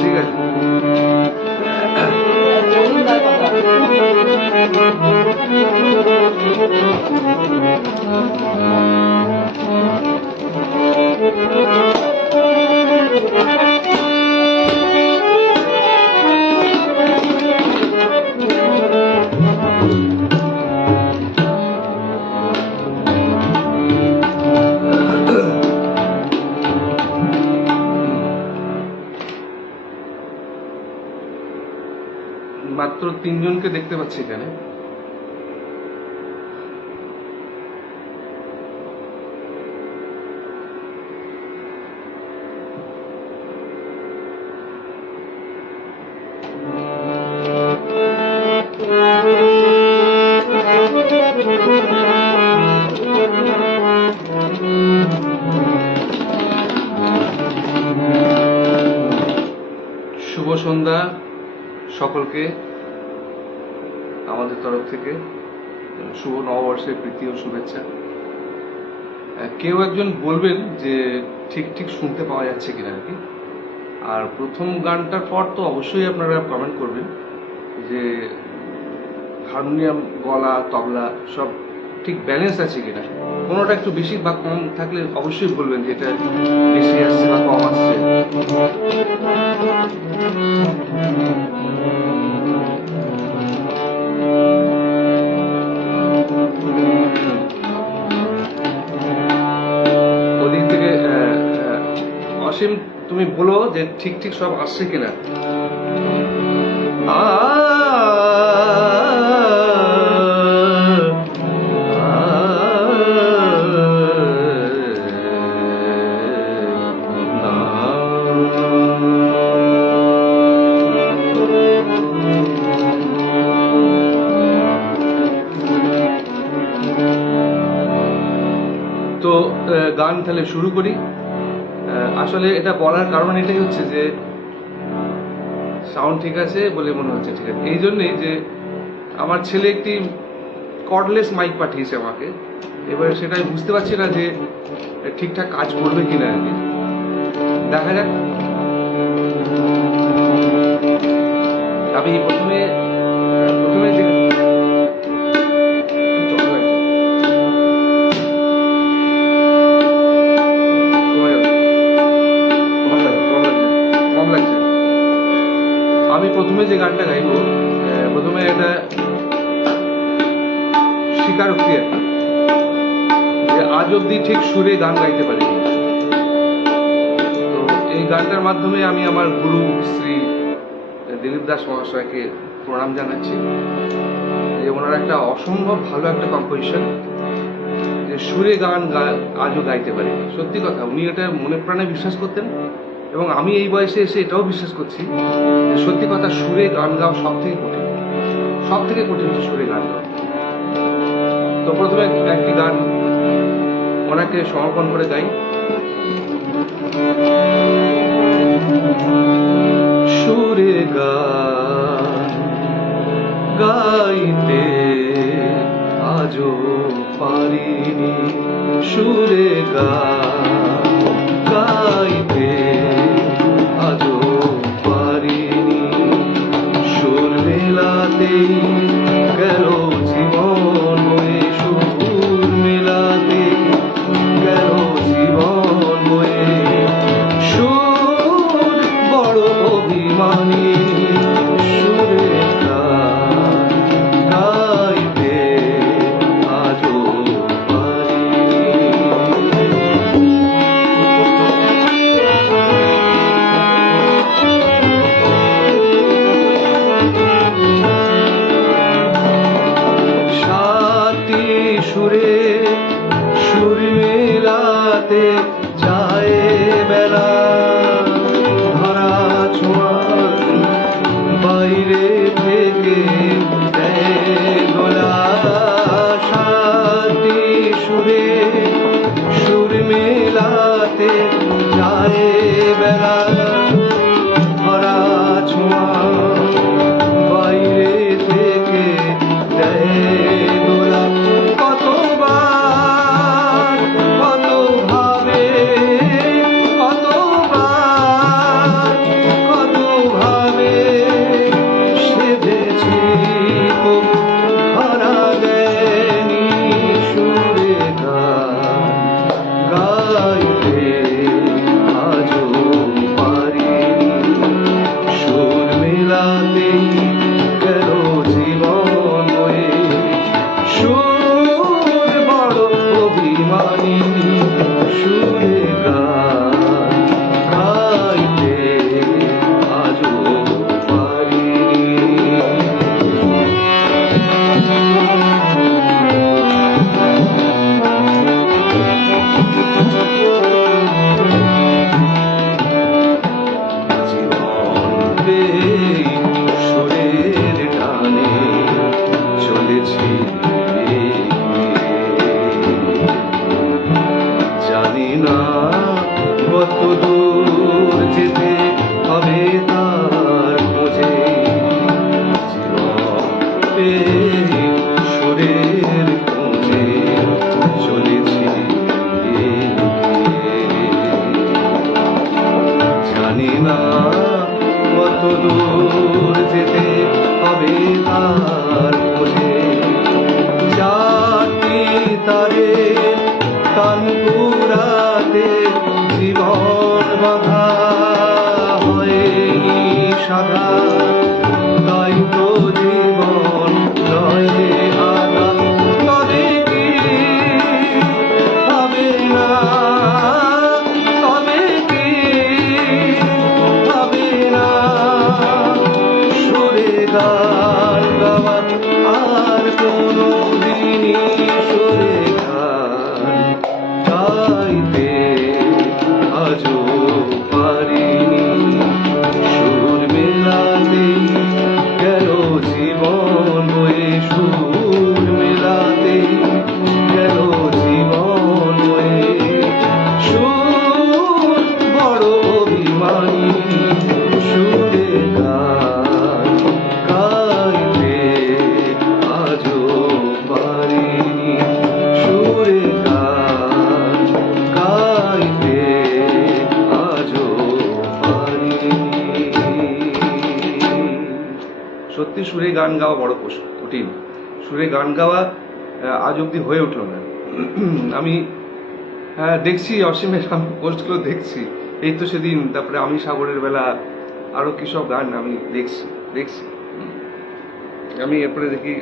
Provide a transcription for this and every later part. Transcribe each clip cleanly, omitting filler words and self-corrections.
ঠিক আছে। মাত্র 3 জনকে দেখতে পাচ্ছি এখানে। শুভ সন্ধ্যা সকলকে আমাদের তরফ থেকে, শুভ নববর্ষের প্রীতি ও শুভেচ্ছা। কেউ একজন বলবেন যে ঠিক ঠিক শুনতে পাওয়া যাচ্ছে কিনা আর কি। আর প্রথম গানটার পর তো অবশ্যই আপনারা কমেন্ট করবেন যে হারমোনিয়াম, গলা, তবলা সব ঠিক ব্যালেন্স আছে কিনা। কোনোটা একটু বেশি বা কম থাকলে অবশ্যই বলবেন যে এটা বেশি আসছে বা কম আসছে। ওদিক থেকে অসীম তুমি বলো যে ঠিক ঠিক সব আসছে কিনা। তো গান তাহলে শুরু করি। আসলে এটা বলার কারণ এটাই হচ্ছে যে সাউন্ড ঠিক আছে বলে মনে হচ্ছে ঠিক আছে, এই জন্যেই যে আমার ছেলে একটি কর্ডলেস মাইক পাঠিয়েছে আমাকে। এবার সেটাই বুঝতে পারছি না যে ঠিকঠাক কাজ করবে কিনা আর কি। দেখা যাক। আমি প্রথমে যে যে গানটা গাইব, প্রথমে একটা স্বীকারোক্তি আর কি, যে আজ অব্দি ঠিক সুরে গান গাইতে পারিনি। তো এই গানটার মাধ্যমে আমি আমার গুরু শ্রী দিলীপ দাস মহাশয়কে প্রণাম জানাচ্ছি যে ওনার একটা অসম্ভব ভালো একটা কম্পোজিশন, যে সুরে গান আজও গাইতে পারিনি। সত্যি কথা, উনি এটা মনে প্রাণে বিশ্বাস করতেন এবং আমি এই বয়সে এসে এটাও বিশ্বাস করছি যে সত্যি কথা, সুরে গান গাওয়া সব থেকে কঠিন হচ্ছে সুরে গান গাওয়া। তো প্রথমে একটি গান ওনাকে সমর্পণ করে গাই। সুরে গান গাইতে আজও পারিনি, সুরে গান গাইতে আজও পারিনি, সুর মেলাতেই গেল সুরে সুর মেলাতে যায় বেলা, ধরা ছোঁয়ার বাইরে থেকে গোলা, শান্তি সুরে সুর মেলাতে যায় বেলা, ধরা ছোঁয়া বাইরে থেকে গোলা। কতবার কত ভাবে কতবার কত ভাবে সেধেছি তবু ধরা দেয়নি সুরে গান গাইতে আজও পারিনি। সুর মেলাতে গেল জীবন বয়ে, সুর বড় অভিমানী, সুরে গান গাইতে আজও পারিনি। সুরের টানে চলেছি, জানি না কত দূর যেতে হবে তার খোঁজে। জীবন সুরের খোঁজে চলেছি, জানি না কত দূর যেতে হবে তার খোঁজে। জাতি তারে কানপুরাতে জীবন বাঁধা হয়নি সাদা, তাই তো জীবন রয়ে আধা। তবে কি হবে না, তবে কি হবে না সুরে গান গাওয়া আর কোনো দিনই সুরে গান গাইতে আজও পারিনি। সুর মেলাতে গেল জীবন বয়ে, সুর মেলাতে গেল জীবন বয়ে, সুর বড় অভিমানী, সুরে গান গাইতে আজও পারিনি। সুরে গান গাইতে আজও পারিনি। সত্যি সুরে গান গাওয়া বড় কঠিন। সুরে গান গাওয়া আজ অব্দি হয়ে উঠল না। আমি দেখছি অসীমের পোস্টগুলো দেখছি, এই তো সেদিন, তারপরে আমি সাগরের বেলা, আরো কি সব গান আমি দেখছি। আমি এরপরে দেখি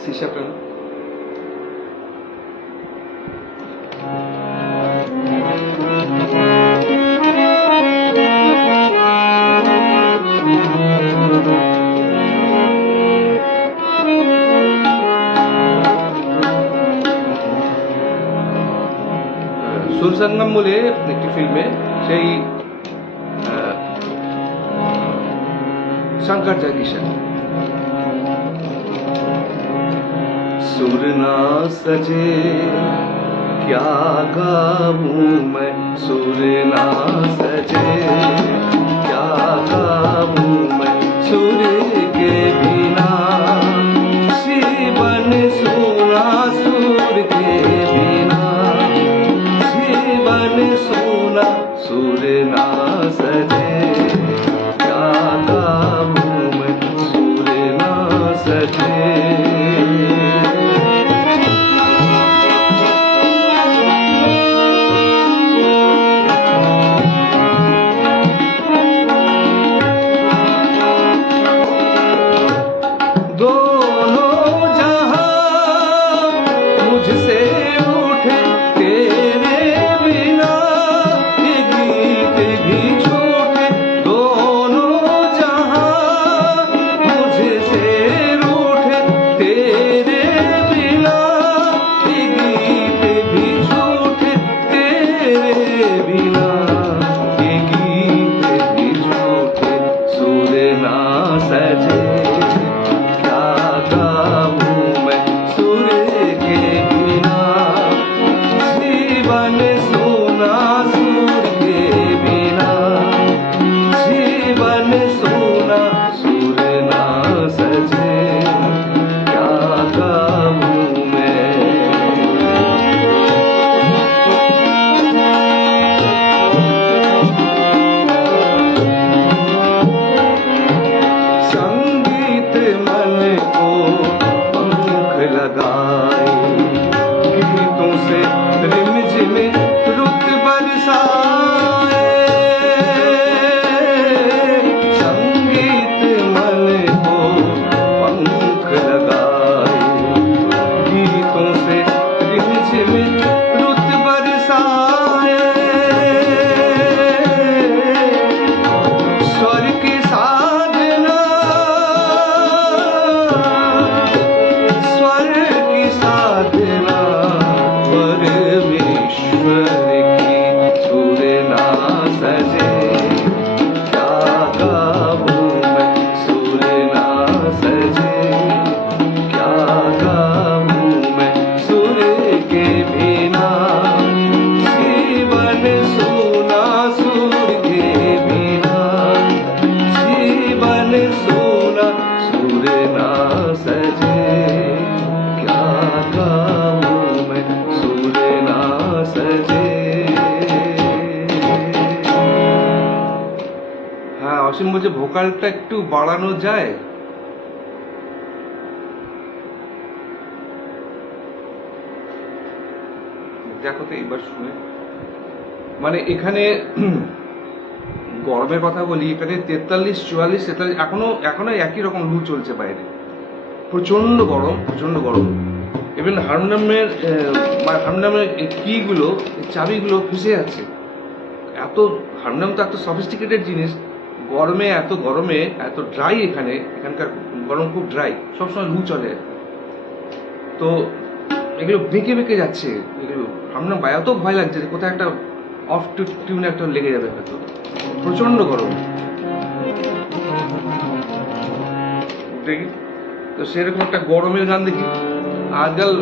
সিসাটা সুরসঙ্গম বলে একটি ফিল্মে সেই शंकर जगदीशन। सुर ना सजे क्या गाऊं मैं, सुर ना सजे क्या गाऊं मैं, सुर के बिना जीवन सुना, सुर के बिना जीवन सुना। सुर ना सजे क्या गाऊं मैं, सुर ना सजे। ना सजे, क्या गाऊं मैं सुर के बिना, जीवन सोना सुर के बिना, जीवन सोना सुर ना सजे, क्या गाऊं मैं। संगीत मन को पंख लगाए, गीतों से रिमझिम रुत बरसाए, संगीत मन को पंख लगाए, गीतों से रिमझिम रुत बरसाए, स्वर की साधना, स्वर की साधना परमेश्वर की सुर ना सजे, क्या गाऊं मैं सुर ना सजे, क्या गाऊं मैं सुर के बिना, जीवन सोना सुर के बिना, जीवन सोना सुर ना सजे, क्या गाऊं मैं सुर ना सजे। হ্যাঁ, অসীম বলছে ভোকালটা একটু বাড়ানো যায়। দেখো তো এইবার শুনে, মানে এখানে গরমের কথা বলি, এখানে 43, 44, 43 এখনো একই রকম লু চলছে বাইরে, প্রচন্ড গরম, প্রচন্ড গরম। ইভেন হারমোনিয়ামের কিগুলো, চাবিগুলো ফেসে যাচ্ছে। হারমোনিয়াম তো এত সফিস্টিকেটেড জিনিস, গরমে এত ড্রাই, এখানকার গরম খুব ড্রাই, সবসময় লু চলে। তো এগুলো বেঁকে বেঁকে যাচ্ছে, এগুলো হারমোনিয়াম বাজাতেও ভয় লাগছে যে কোথায় একটা অফ টিউনে একটা লেগে যাবে হয়তো, প্রচন্ড গরম। দেখি তো সেরকম একটা গরমের গান দেখি আজকাল।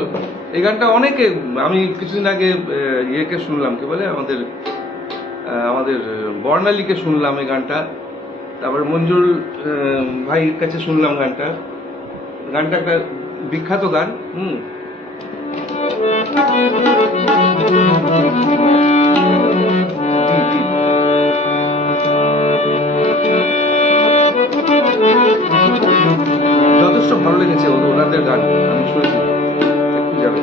এই গানটা অনেকে, আমি কিছুদিন আগে ইয়েকে শুনলাম, কি বলে আমাদের বর্ণালীকে শুনলাম এই গানটা, তারপর মঞ্জুর ভাইয়ের কাছে শুনলাম গানটা একটা বিখ্যাত গান। যথেষ্ট ভালো লেগেছে ওনাদের গান, আমি শুনেছি, একটু যাবে।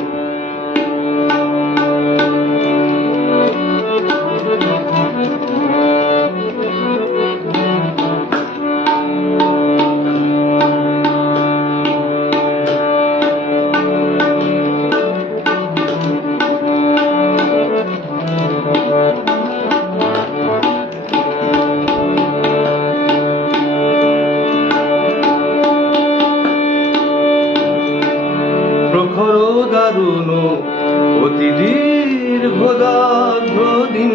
প্রখর দারুণ অতি দীর্ঘ দগ্ধ দিন,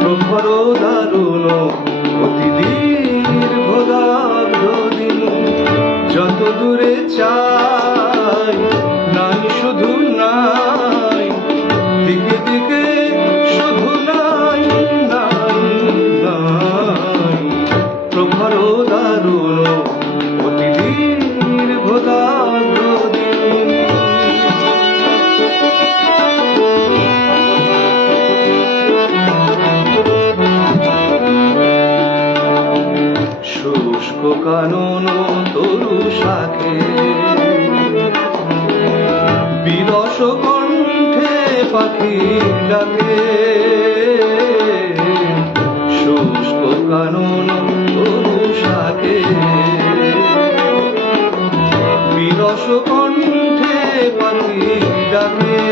প্রখর দারুণ অতি দীর্ঘ দগ্ধ দিন, যত দূরে চাই নাই শুধু নাই, দিকে দিকে শুধু নাই নাই নাই, প্রখর দারুণ অতি দীর্ঘ দগ্ধ দিন। শুষ্ক কানন তরু শাখে, বিরস কণ্ঠে পাখি ডাকে, শুষ্ক কানন তরু শাখে, বিরস কণ্ঠে পাখি ডাকে,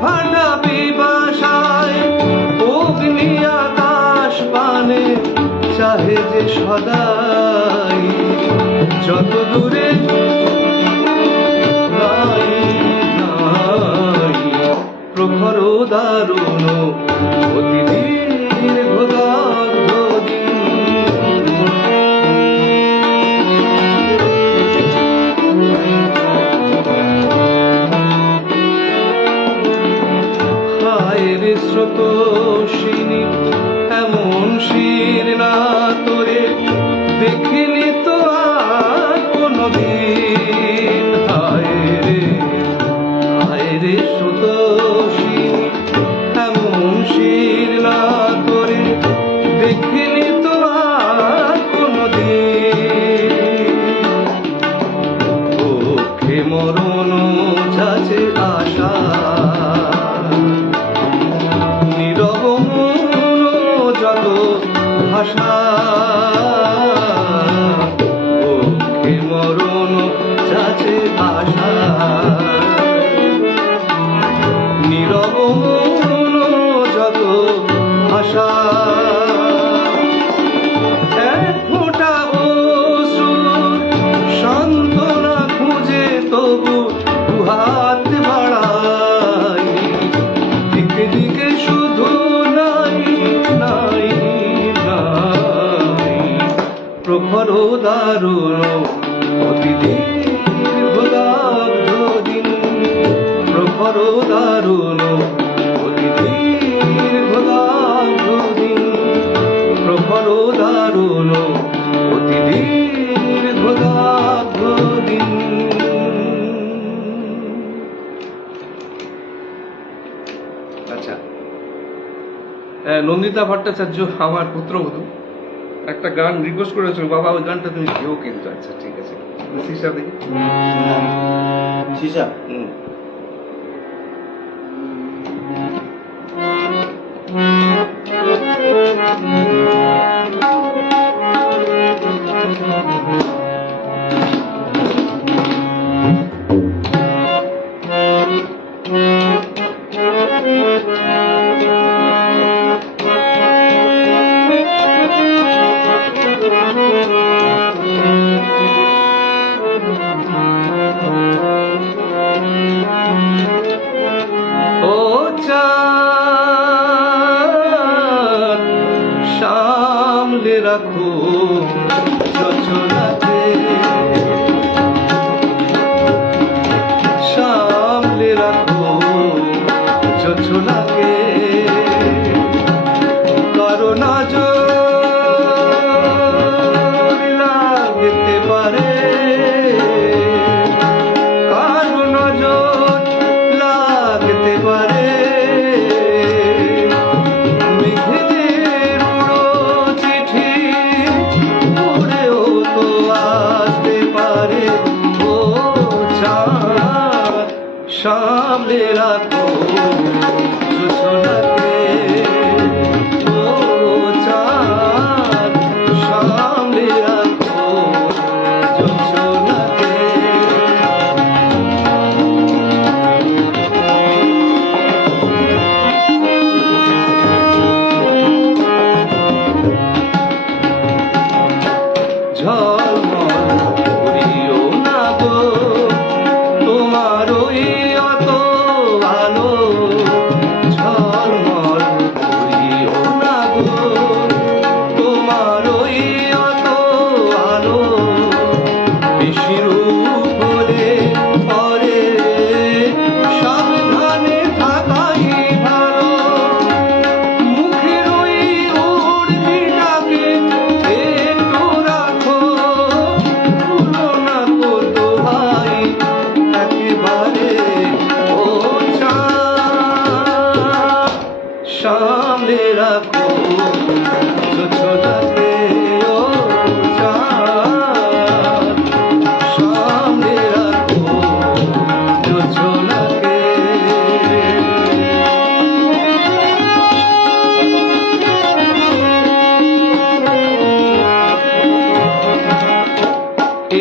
ফাটা পিপাসায় অগ্নি আকাশ পানে চাহে যে সদাই, যত দূরে নাই নাই প্রখর দারুণ অতি দীর্ঘ দগ্ধ দিন। হায় রে স্রোতস্বিনী এমন শির না তোরে দেখিনি তো আর কোনদিন। হায় রে স্রোতস্বিনী এমন শির না তোরে দেখিনি তো আর কোনদিন। ওকে মরণ যাচ্ছে আশা নীরব মন যত ভাষা। ওকে মরণ যাচ্ছে আশা নীরব মন যত ভাষা। এক ফোঁটা অশ্রুর সান্ত্বনা খুঁজে তবু দুহাত বাড়াই। দিকে দিকে শুধু নাই নাই নাই প্রখর দারুণ অতি দীর্ঘ দগ্ধ দিন। প্রখর দারুণ অতি দীর্ঘ দগ্ধ দিন। প্রখর দারুণ অতি দীর্ঘ দগ্ধ দিন। আচ্ছা, নন্দিতা ভট্টাচার্য আমার পুত্রবধূ একটা গান রিকোয়েস্ট করেছিল, বাবা ওই গানটা তুমি কেউ কিন্তু। আচ্ছা ঠিক আছে, সিসা দেখি সিসা। ও চাঁদ সামলে রাখো যোজনাকে, সামলে রাখো যোজনাকে। কারণ আজ লাগতে পারে, কারণ আজ লাগতে পারে। মেঘেদের উড়ো চিঠি উড়েও তো আসতে পারে। ও চাঁদ সামলে রাখো যোজনাকে। ও চাঁদ সামলে রাখো যোজনাকে। ঝলমল করিও না গো তোমার ওই অত আলো। ঝলমল করিও না গো তোমার ওই অত আলো। বেশি রূপ হলে পরে সাবধানে থাকাই ভালো। মুখের ওই উর্মিটাকে একটু রাখো, ভুলো না গো দোহাই একেবারে। ও চাঁদ সামনে রাখো যোজনাকে। ও চাঁদ সামনে রাখো যোজনাকে।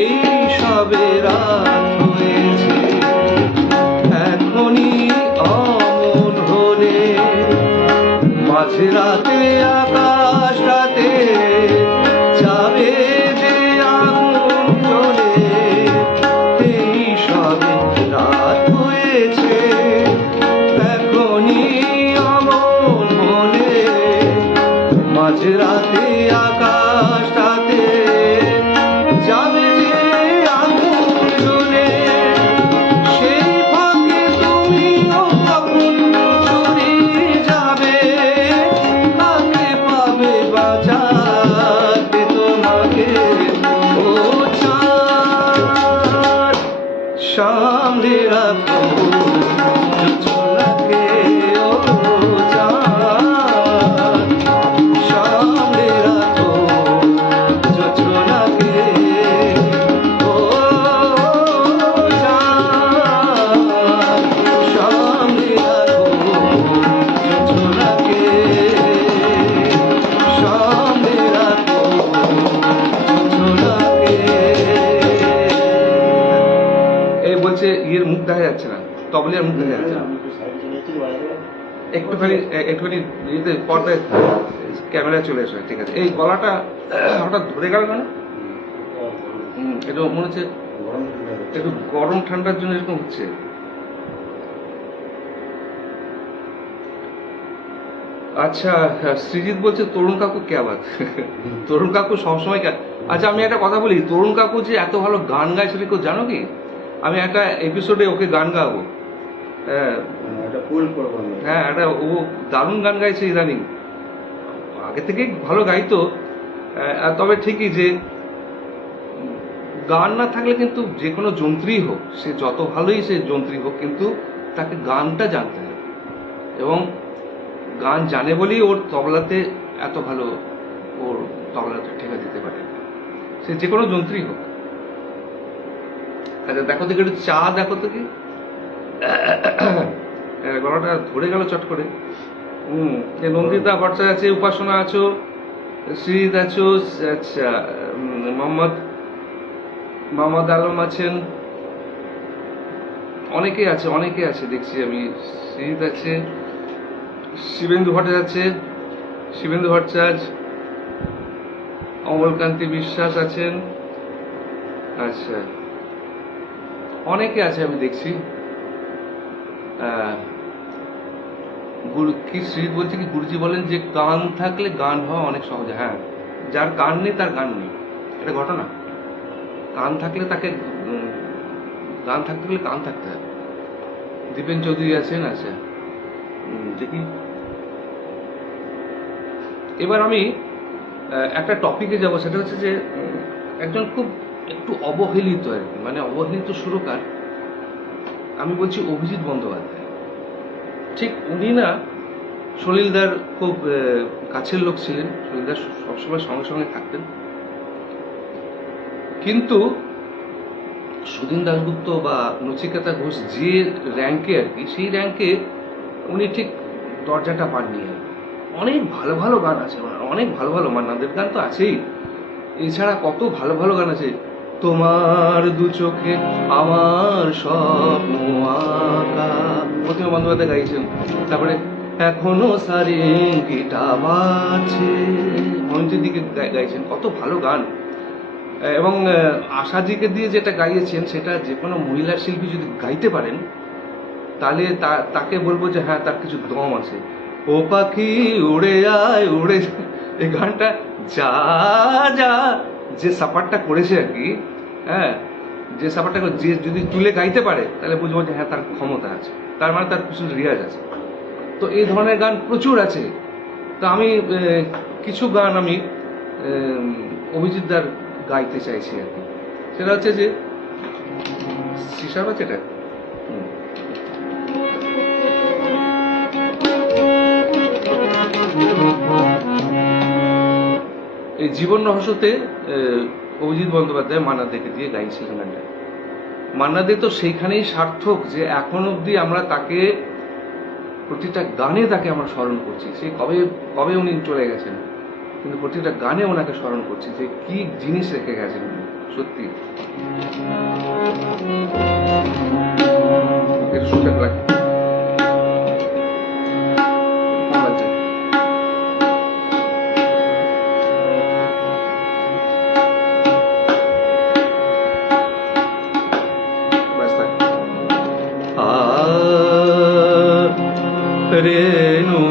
এই সবে রাত হয়েছে এখনই অমন হলে। মাঝে রাতে আকাশটাতে যাবে যে আগুন জ্বলে। এই সবে রাত হয়েছে এখন রাতে আকাশটাতে যাবে যে আগুন জ্বলে, সেই ফাঁকে তুমিও তখন চুরিয়ে যাবে। কাকে পাবে বাঁচাতে তোমাকে ও চাঁদ, সামনে রাখো জোছনাকে ও চাঁদ, সামনে রাখো জোছনাকে ও চাঁদ, সামনে রাখো জোছনাকে, সামনে রাখো জোছনাকে। এই বলছে ইয়ের মুখ দেখা যাচ্ছে না, তবলিয়ার মুখ দেখা যাচ্ছে না, একটুখানি একটুখানি ইয়েতে পর্দায় ক্যামেরায় চলে এসো। ঠিক আছে, এই গলাটা হঠাৎ ধরে গেল কেন? এটা মনে হচ্ছে একটু গরম ঠান্ডার জন্য এরকম হচ্ছে। আচ্ছা, সৃজিত বলছে তরুণ কাকু কে আবার? তরুণ কাকু সবসময় আচ্ছা আমি একটা কথা বলি, তরুণ কাকু যে এত ভালো গান গায় সেটা কেউ জানো কি? আমি একটা এপিসোডে ওকে গান গাবো। হ্যাঁ, একটা ও দারুণ গান গাইছে ইদানিং, আগে থেকেই ভালো গাইতো। তবে ঠিকই যে গান না থাকলে কিন্তু যে কোনো যন্ত্রী হোক, সে যত ভালোই সে যন্ত্রী হোক, কিন্তু তাকে গানটা জানতে হবে, এবং গান জানে বলেই ওর তবলাতে এত ভালো, ওর তবলাতে ঠেকা দিতে পারে, সে যে কোনো যন্ত্রী হোক। আচ্ছা দেখো তো একটু চা দেখো তো কি, গলাটা ধরে গেল চট করে। নন্দিতা ভট্টাচার্য আছে, উপাসনা আছো, শ্রীজিৎ আছো, আচ্ছা মোহাম্মদ আলম আছেন, অনেকে আছে, অনেকে আছে দেখছি আমি। শ্রীজিৎ আছে, শিবেন্দু ভট্টাচার্য, অমলকান্তি বিশ্বাস আছেন, আচ্ছা অনেকে আছে আমি দেখছি। কি শ্রীজিৎ বলছে কি, গুরুজি বলেন যে কান থাকলে গান হওয়া অনেক সহজে। হ্যাঁ, যার কান নেই তার গান নেই, এটা ঘটনা। কান থাকলে তাকে গান থাকতে গেলে কান থাকতে হবে। দীপেন চৌধুরী আছেন, আচ্ছা দেখি। এবার আমি একটা টপিকে যাব, সেটা হচ্ছে যে একজন খুব একটু অবহেলিত আর কি, মানে অবহেলিত সুরকার, আমি বলছি অভিজিৎ বন্দ্যোপাধ্যায়। ঠিক উনি না সলিলদার খুব কাছের লোক ছিলেন, সলিলদার সবসময় সঙ্গে সঙ্গে থাকতেন, কিন্তু সুধীন দাশগুপ্ত বা নচিকেতা ঘোষ যে র্যাঙ্কে আর কি, সেই র্যাঙ্কে উনি ঠিক দরজাটা পাননি। অনেক ভালো ভালো গান আছে, অনেক ভালো ভালো, মান্নাদের গান তো আছেই, এছাড়া কত ভালো ভালো গান আছে। তোমার দু চোখে আমার স্বপ্ন আঁকা, প্রতিমা বন্দ্যোপাধ্যায় গাইছেন। তারপরে এখনো সারেঙ্গিটা বাজছে, মঞ্চের দিকে গাইছেন, কত ভালো গান। এবং আশাজিকে দিয়ে যেটা গাইয়েছেন, সেটা যে কোনো মহিলা শিল্পী যদি গাইতে পারেন, তাহলে তাকে বলবো যে হ্যাঁ, তার কিছু দম আছে। ও পাখি উড়ে যায় উড়ে, এই গানটা যা যা যে সাপারটা করেছে আর কি, হ্যাঁ, যে সাপারটা যে যদি তুলে গাইতে পারে, তাহলে বুঝবো যে হ্যাঁ, তার ক্ষমতা আছে, তার মানে তার কিছু রিয়াজ আছে। তো এই ধরনের গান প্রচুর আছে। তো আমি কিছু গান আমি অভিজিৎদার গাইতে চাইছি আর কি। সেটা হচ্ছে যে সিসার আছে এটা, এই জীবন রহস্যতে অভিজিৎ বন্দ্যোপাধ্যায় মান্না দেকে দিয়ে গাইছিলেন গানটা। মান্না দে তো সেইখানেই সার্থক যে এখন অবধি আমরা তাকে প্রতিটা গানে তাকে আমরা স্মরণ করছি। সে কবে কবে উনি চলে গেছেন, কিন্তু প্রতিটা গানে ওনাকে স্মরণ করছি যে কি জিনিস রেখে গেছেন সত্যি। রেনু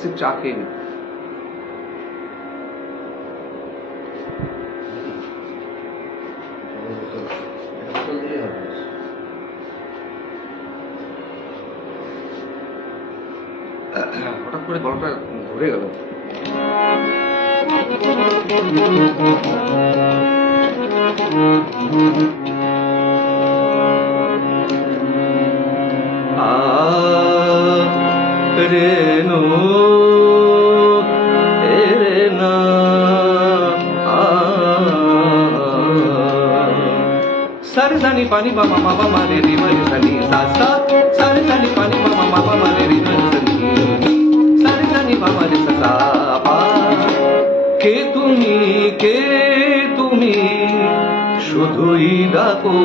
সিপ চা খেয়ে নি। হঠাৎ করে গলাটা ধরে গেল। রেনো এরেনা সারে জানি পানি বাবা বাবা মারে রে মারে জানি সাসা সারে জানি পানি বাবা বাবা মারে রে মারে জানি সারে জানি বাবা রে সাসা পা কে তুমি শুধুই ডাকো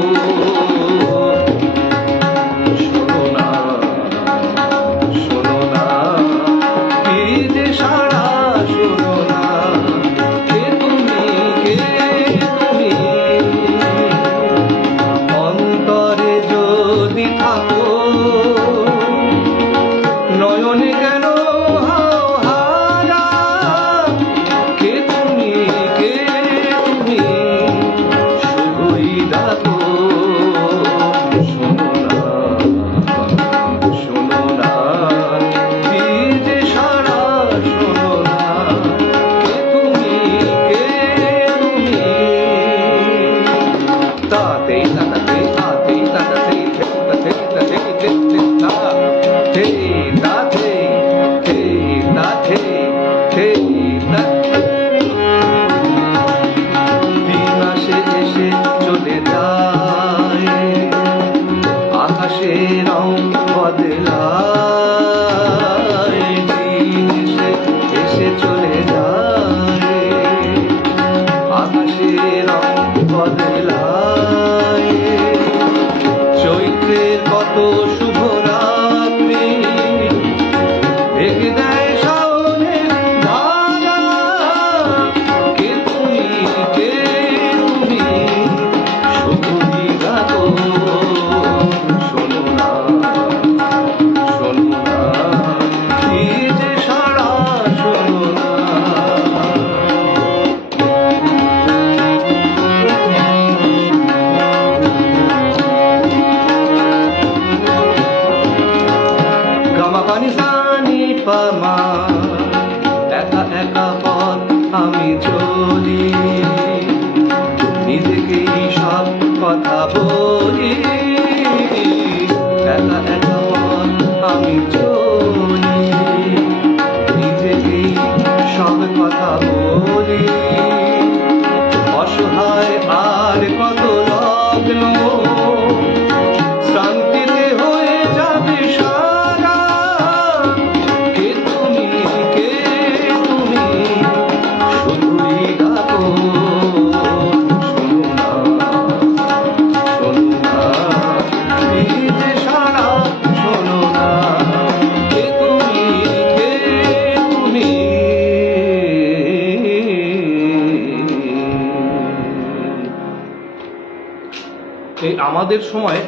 আমাদের সময়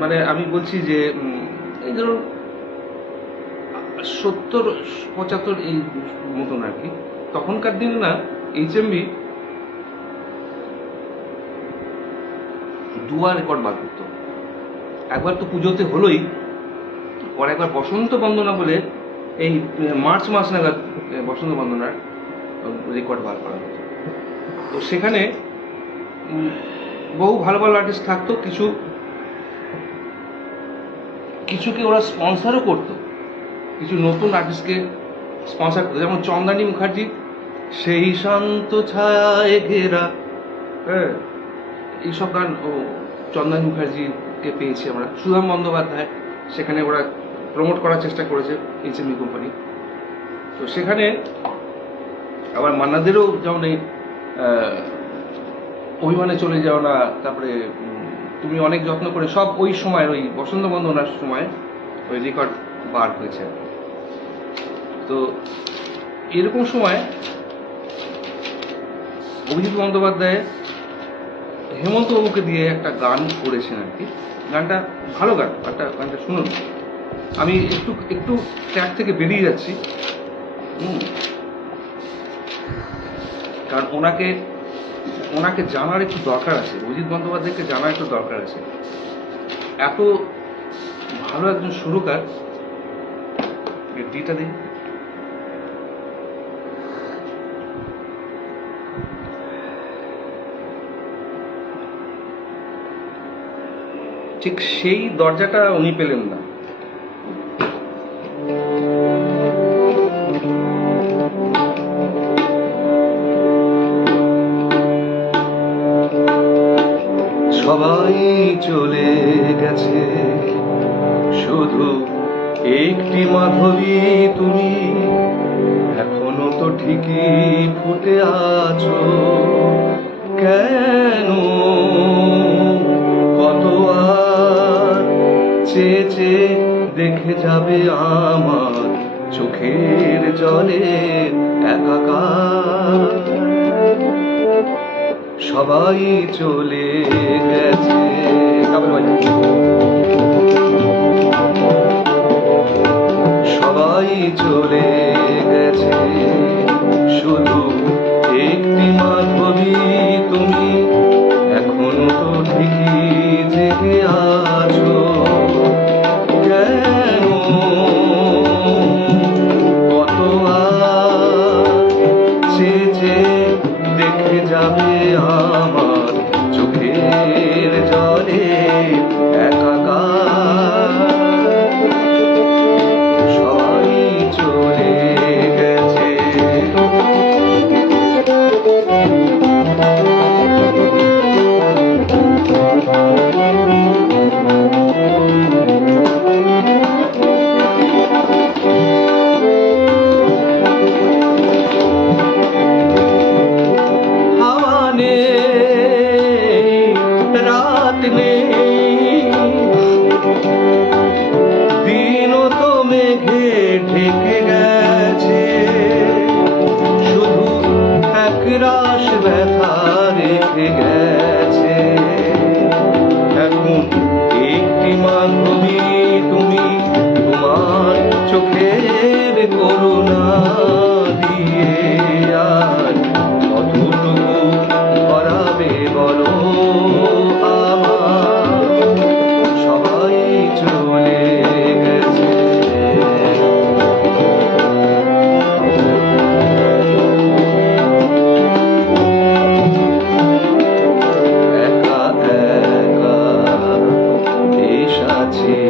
মানে আমি বলছি যে এই ধরুন 70-75 এই মতন আর কি, তখনকার দিনে না এইচএমভি দুয়া রেকর্ড বার করতো। একবার তো পুজোতে হলোই, পরে একবার বসন্ত বন্দনা বলে এই মার্চ মাস নাগাদ বসন্ত বন্দনার রেকর্ড বার করা হতো। তো সেখানে বহু ভালো ভালো আর্টিস্ট থাকতো, কিছুকে ওরা স্পন্সরও করতো, কিছু নতুন আর্টিস্টকে স্পন্সর করতো, যেমন চন্দানী মুখার্জি সেই শান্ত ছায় ঘেরা, হ্যাঁ এইসব গান ও চন্দানী মুখার্জিকে পেয়েছি আমরা। সুধাম বন্দ্যোপাধ্যায় সেখানে ওরা প্রমোট করার চেষ্টা করেছে এইচএমভি কোম্পানি। তো সেখানে আবার মান্নাদেরও যেমন এই অভিমানে চলে যাও না, তারপরে তুমি অনেক যত্ন করে, সব ওই সময় ওই বসন্ত বন্দনার সময় ওই রেকর্ড বার হয়েছে। তো এরকম সময় অভিজিৎ বন্দ্যোপাধ্যায় হেমন্ত বাবুকে দিয়ে একটা গান করেছেন আর কি। গানটা ভালো গান, গানটা শুনুন। আমি একটু ট্র্যাক থেকে বেরিয়ে যাচ্ছি, কারণ ওনাকে ওনাকে জানার একটু দরকার আছে, অভিজিৎ বন্দ্যোপাধ্যায়কে জানার একটু দরকার আছে। এত ভালো একজন সুরকার। ডিটা দিই। ঠিক সেই দরজাটা উনি পেলেন না। সবাই চলে গেছে, শুধু একটি মাধবী তুমি এখনো তো ঠিকই ফুটে আছো। কেন কত আর চেয়ে চেয়ে দেখে যাবে আমার চোখের জলে একাকার। সবাই চলে গেছে, সবাই চলে গেছে, শুধু একটি মাধবী তুমি এখনো তো ঠিকই জেগে আছো। কেন কত চেয়ে চেয়ে দেখে যাবে আমার চোখের জলে একাকার। সবাই চলে গেছে। দিনও তো মেঘে ঢেকে গেছে, শুধু একরাশ ব্যথা রেখে গেছে। এখন একটি মাধবী তুমি তোমার চোখের করুণা দিয়ে আর কতটুকু করাবে বলো আমার। সবাই চলে গেছে। একা একা দেশ আছে,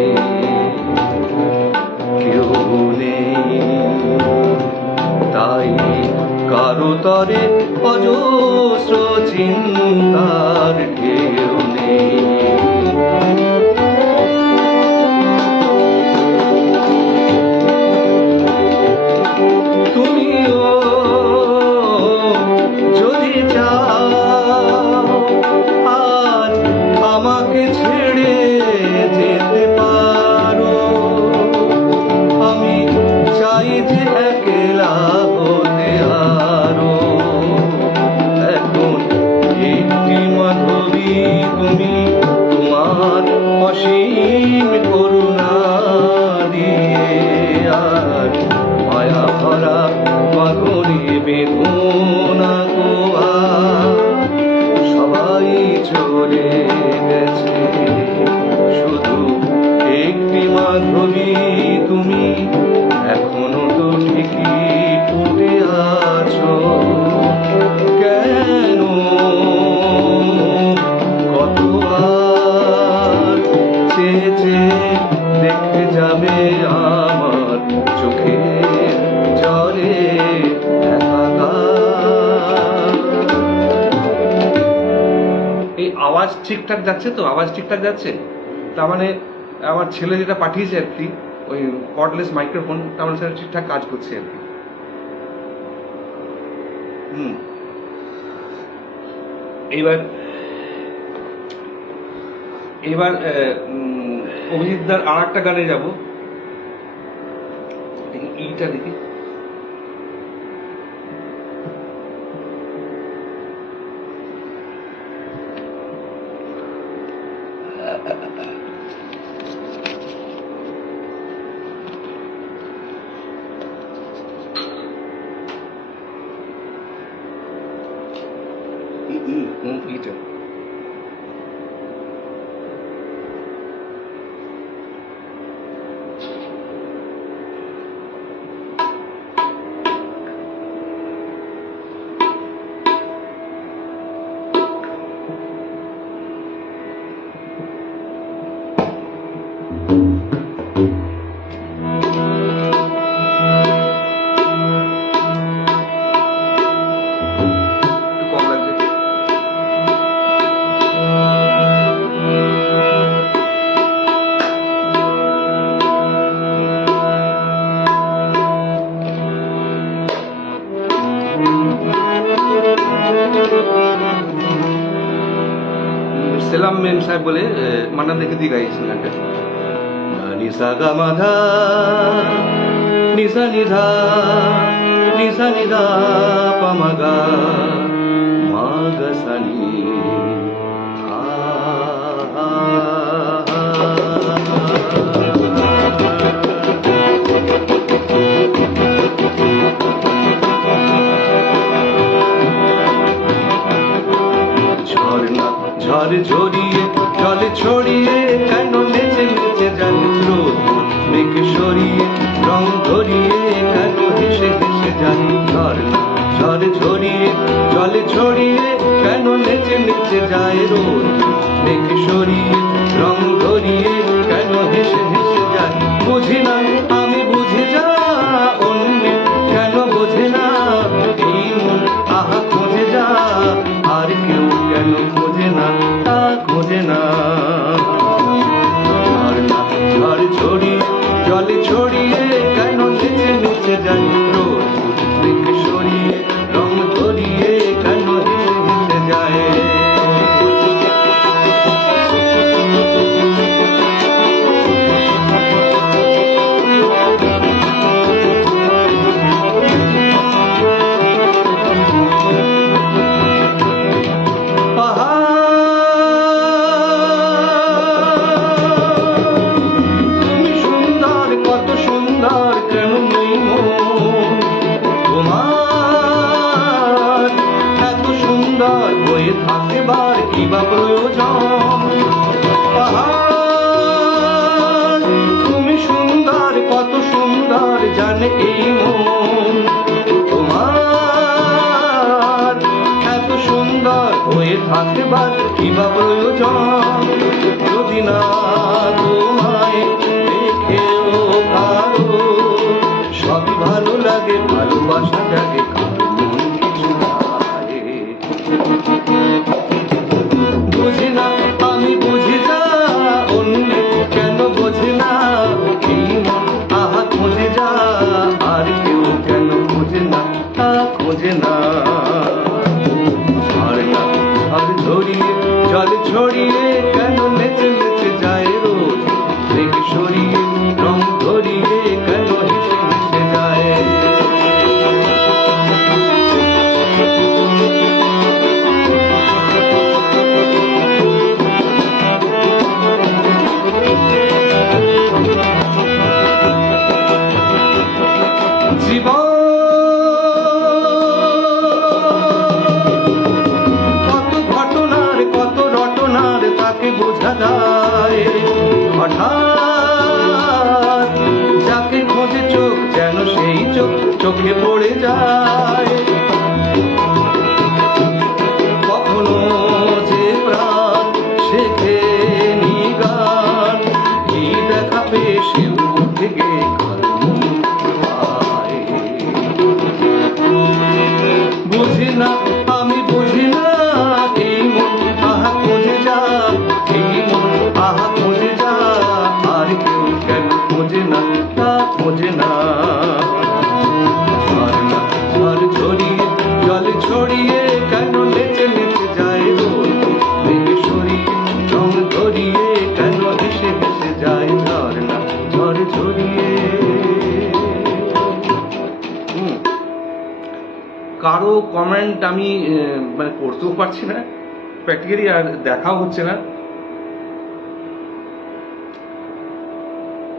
কেউ নেই, তাই কারো তরে অজস্র চিন্তার ঢেউ নেই। তুমিও যদি চাও আজ আমাকে ছেড়ে যেতে পারো, আমি চাই যে একলা হতে আরো। এখন একটি মাধবী তুমি তোমার অসীম করুণা দিয়ে আর মায়া ভরা বাঁধনে বেদনা গোয়া। সবাই চলে গেছে, শুধু একটি মাধবী তুমি এখনো তো ঠিকই ফুটে আছো। কেন কত আর চেয়ে চেয়ে দেখে যাবে আমার চোখের জলে একাকার। এই আওয়াজ ঠিকঠাক যাচ্ছে তো? আওয়াজ ঠিকঠাক যাচ্ছে? তার মানে আমার ছেলে যেটা পাঠিয়েছে আর কি, ওই কর্ডলেস মাইক্রোফোন, তার মানে সেটা ঠিকঠাক কাজ করছে আর কি। এইবার এবার অভিজিৎদার আর একটা গানে যাবো। ইটা দেখি। ইটা কম লাগছে। সেলাম মেম সাহেব বলে মান্না দেখে দিয়ে গাইছেন গানটা। নিসা গা মাধা নিসা নিধা নিসা নিধা পামাগা মাগসানি ঝর্ণা ঝড় ঝরিয়ে জল ছড়িয়ে কেন নেচে নেচে যায় রোদ মেঘ সরিয়ে রং ধরিয়ে কেন হেসে হেসে যায় ঝর্ণা ঝড় ঝরিয়ে জল ছড়িয়ে কেন নেচে নেচে যায় রোদ মেঘ সরিয়ে রং ধরিয়ে কেন হেসে হেসে যায় বুঝি না আমি বুঝি যা অন্য কেন বোঝে না এই মন আহা খোঁজে যা আর কেউ কেন খোঁজে না তা খোঁজে না ঝর্ণা ঝড় ছড়িয়ে জলে ছড়িয়ে কেন নেচে নেচে যায় রোদ মেঘ সরিয়ে রং ধরিয়ে কেন হেসে হেসে যায়। তুমি সুন্দর কত সুন্দর কেন নেই মন তোমার এত সুন্দর হয়ে থাকবার কি বা প্রয়োজন তুমি সুন্দর কত সুন্দর জানে এই মন তোমার এত সুন্দর হয়ে থাকবার কি বা প্রয়োজন যদি না তোমায় দেখেও কারো সবই ভালো লাগে ভালোবাসা জাগে কারো মন কিছু লাগে বুঝি না আমি বুঝি যা অন্য কেন বোঝে না এই মন আহা খোঁজে যা আর কেউ কেন খোঁজে না তা খোঁজে না ঝর্ণা ঝড় ঝরিয়ে জল ছড়িয়ে কেন নেচে নেচে যায় রোদ মেঘ সরিয়ে রং ধরিয়ে কেন হেসে হেসে যায়। জীবন কত ঘটনার কত রটনার তাকে বোঝা যায় হঠাৎ যাকে খোঁজে চোখ যেন সেই চোখ চোখে পড়ে যায় কখনো যে প্রাণ শেখে নি গান এই দেখা পেয়ে সেও উঠে গে বুঝি না আমি বুঝি না এই মন আহা খোঁজে যা এই মন আহা খোঁজে যা আর কেউ কেন খোঁজে না তা খোঁজে না ঝর্ণা ঝড় ঝরিয়ে জল ছড়িয়ে কেন নেচে নেচে যায় রোদ মেঘ সরিয়ে রং ধরিয়ে কেন হেসে হেসে যায় ঝর্ণা ঝড় ঝরিয়ে। কারো কমেন্ট আমি মানে পড়তেও পারছি না প্র্যাকটিক্যালি আর দেখাও হচ্ছে না।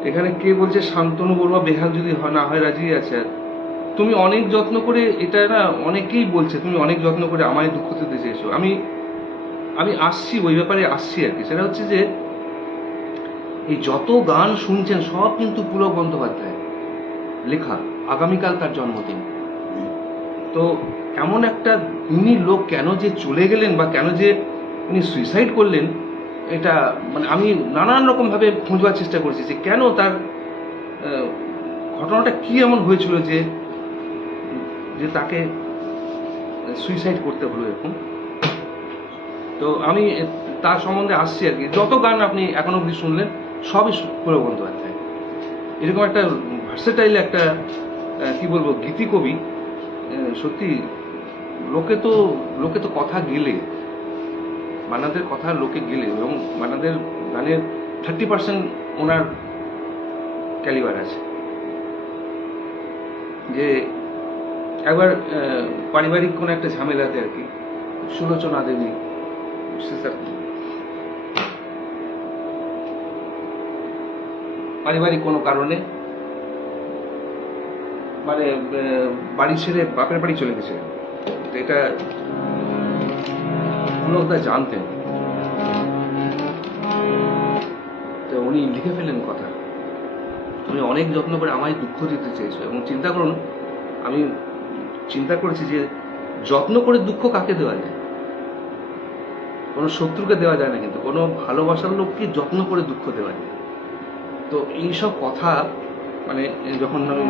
এখানে কে বলছে শান্তনু বড়ুয়া বেহাল যদি না হয় রাজি আছে। তুমি অনেক যত্ন করে, এটা না অনেকেই বলছে তুমি অনেক যত্ন করে আমায় দুঃখ দিতে চেয়েছো। আমি আসছি ওই ব্যাপারে আসছি আর কি। সেটা হচ্ছে যে এই যত গান শুনছেন সব কিন্তু পুলক বন্দ্যোপাধ্যায় লেখা। আগামীকাল তার জন্মদিন। তো এমন একটা গুণী লোক কেন যে চলে গেলেন বা কেন যে উনি সুইসাইড করলেন, এটা মানে আমি নানান রকমভাবে খুঁজবার চেষ্টা করছি যে কেন তার ঘটনাটা কি এমন হয়েছিল যে যে তাকে সুইসাইড করতে হলো এরকম। তো আমি তার সম্বন্ধে আসছি আর কি। যত গান আপনি এখন অবধি শুনলেন সবই পুলক বন্দ্যোপাধ্যায়। এরকম একটা ভার্সেটাইল একটা কি বলবো গীতি কবি। সত্যি লোকে তো কথা গেলে, মান্নাদের কথা লোকে গেলে, এবং মান্নাদের গানের 30% ওনার ক্যালিবার আছে। যে একবার পারিবারিক কোনো একটা ঝামেলাতে আর কি সুলোচনা দেবী পারিবারিক কোনো কারণে মানে বাড়ি ছেড়ে বাপের বাড়ি চলে গেছে। এটা পুলকদা জানতেন। তো উনি লিখে ফেলেন কথা, তুমি অনেক যত্ন করে আমায় দুঃখ দিতে চেয়েছো। এবং চিন্তা করুন, আমি চিন্তা করেছি যে যত্ন করে দুঃখ কাকে দেওয়া যায়? কোনো শত্রুকে দেওয়া যায় না, কিন্তু কোনো ভালোবাসার লোককে যত্ন করে দুঃখ দেওয়া যায়। তো এইসব কথা মানে যখন আমি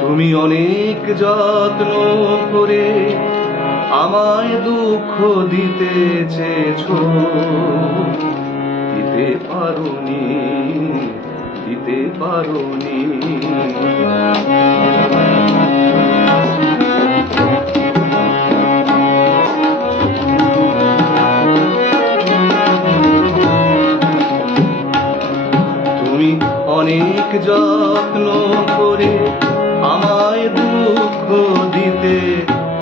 তুমি অনেক যত্ন করে আমায় দুঃখ দিতে চেয়েছো, দিতে পারোনি। তুমি অনেক যত্ন করে আমায় দুঃখ দিতে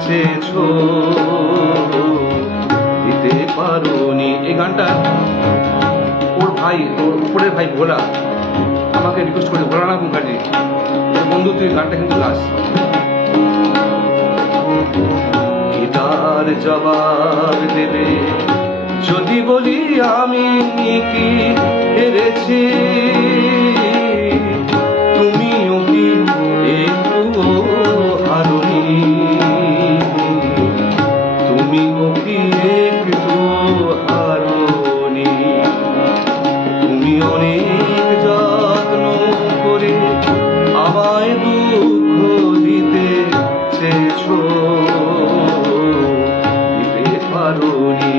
চেয়েছো, দিতে পারোনি। এই গানটা ওর ভাই, ওর উপরের ভাই ভোলা আমাকে রিকোয়েস্ট করে, ভোলানাথ মুখার্জি, বন্ধু তুই গানটা কিন্তু গাস। গীতার জবাব দেবে যদি বলি আমি কি হেরেছি, তুমিও কি একটু হারোনি, তুমিও কি একটু হারোনি। তুমি অনেক যত্ন করে আমায় দুঃখ দিতে চেয়েছো, দিতে পারোনি।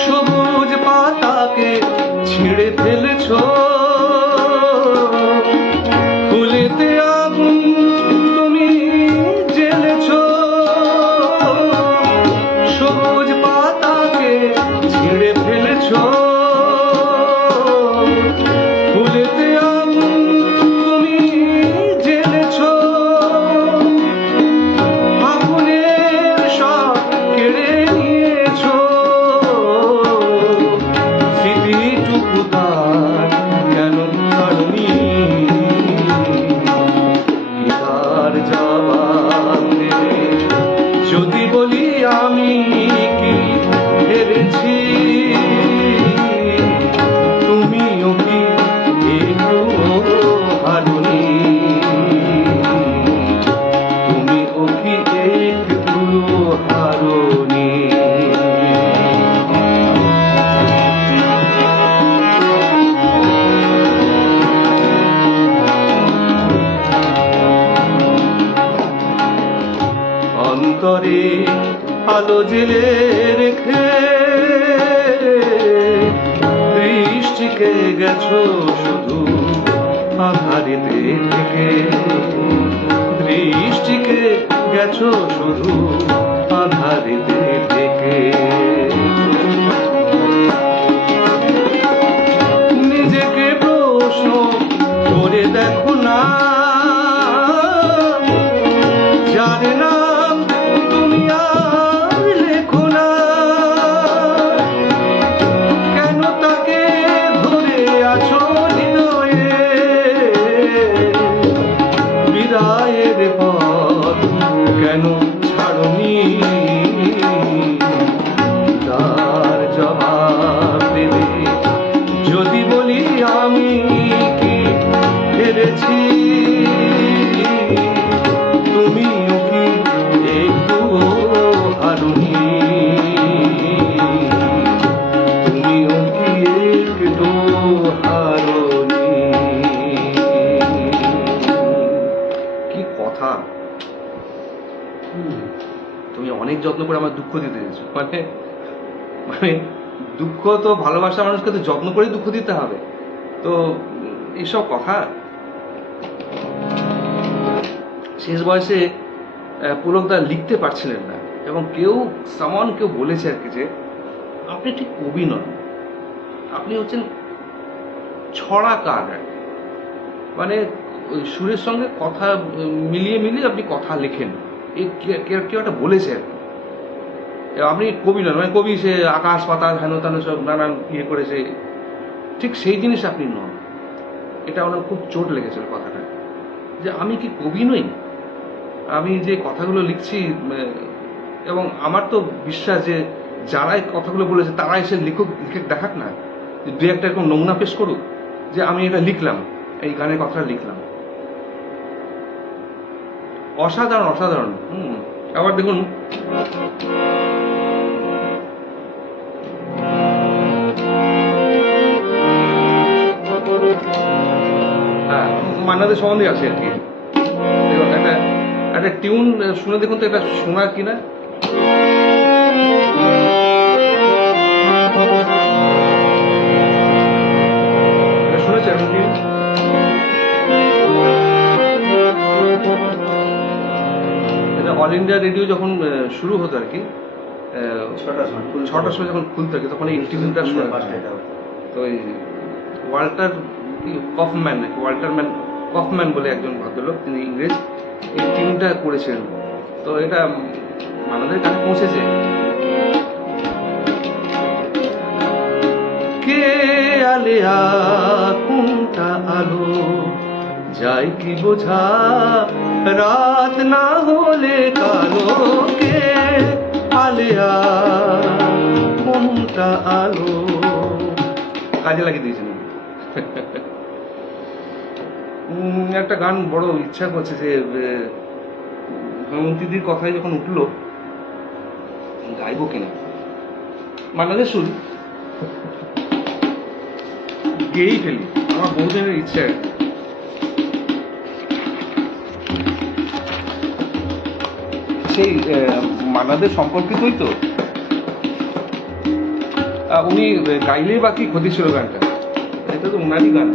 সবুজ পাতাকে ছিঁড়ে ফেলেছো, ফুলেতে আগুন তুমি জ্বেলেছো। সবুজ পাতাকে ছিঁড়ে ফেলেছো, ফুলেতে আগুন তুমি জ্বেলেছো। আগুনের সব কেড়ে নিয়েছো, স্মৃতিটুকু তার কেন ছাড়নি। গীতার জবাব দেবে যদি বলি আমি কি হেরেছি, তুমিও কি একটু হারোনি, তুমিও কি একটু হারোনি। অন্তরে আলো জেলে রেখে দৃষ্টিকে গেছো শুধু আধারিতে থেকে দৃষ্টিকে গেছো শুধু আধারিতে থেকে নিজেকে প্রশ্ন করে দেখো না জানে না তুমি আর লেখো না কেন তাকে ধরে আছো হৃদয়ে বিদায়ের পর কেন ছাড়নি তার জবাব দেবে যদি বলি আমি কি হেরেছি তুমিও কি একটু হারুনি তুমিও কি একটু হারুনি কি কথা তুমি অনেক যত্ন করে আমার দুঃখ দিতে চেয়েছো মানে মানে দুঃখ তো ভালোবাসা মানুষকে তো যত্ন করে দুঃখ দিতে হবে তো এইসব কথা শেষ বয়সে পুলকদা লিখতে পারছিলেন না এবং কেউ বলেছে আর কি যে আপনি ঠিক কবি নন আপনি হচ্ছেন ছড়াকার মানে ওই সুরের সঙ্গে কথা মিলিয়ে মিলিয়ে আপনি কথা লেখেন এই কেউ একটা বলেছে আর কি আপনি কবি নন মানে কবি সে আকাশ পাতাল হেন তেন সব নানান ইয়ে করেছে ঠিক সেই জিনিস আপনি নন এটা আমার খুব চোট লেগেছিল কথাটা যে আমি কি কবি নই আমি যে কথাগুলো লিখছি এবং আমার তো বিশ্বাস যে যারাই কথাগুলো বলেছে তারা এসে লিখে দেখাক না যে দু একটা এরকম নমুনা পেশ করুক যে আমি এটা লিখলাম এই গানের কথাটা লিখলাম অসাধারণ অসাধারণ আবার দেখুন হ্যাঁ মান্নাদের সম্বন্ধে আছে আর কি একটা টিউন শুনে দেখুন তো এটা শোনার কিনা শুনেছে টিউন এটা অল ইন্ডিয়া রেডিও যখন শুরু হতো আর কি 6টার সময় যখন খুলতো আর কি তখন এই টিউনটা শোনা তো ওই ওয়াল্টার কফম্যান বলে একজন ভদ্রলোক তিনি ইংরেজ এই টিউনটা করেছিলেন তো এটা আমাদের কাছে পৌঁছেছে কে আলেয়া কোনটা আলো যাই কি বোঝা রাত না হলে কালো কে আলেয়া কোনটা আলো কাজে লাগিয়ে দিয়েছেন একটা গান বড় ইচ্ছা করছে যে হেমন্তীদির কথায় যখন উঠলো গাইবো কিনা মান্নাদের সুর গেয়েই ফেলি আমার বহুদিনের ইচ্ছা সেই মান্নাদের সম্পর্কিতই তো উনি গাইলেই বাকি ক্ষতি ছিল গানটা এটা তো উনারই গান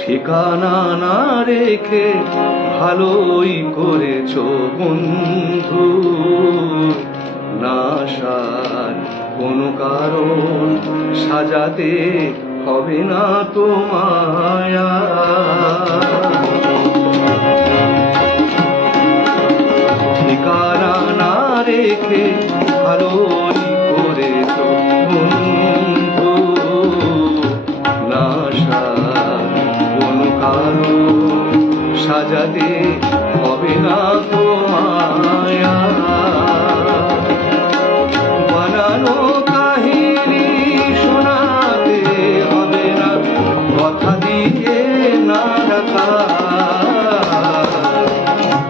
ঠিকানা না রেখে ভালোই করেছো বন্ধু নাশার কোনো কারণ সাজাতে হবে না তোমায় ঠিকানা না রেখে ভালোই করেছো বন্ধু নাশার কোনো কারণ সাজাতে হবে না তোমায় বানানো কাহিনী শোনাতে হবে না কথা দিয়ে না রাখা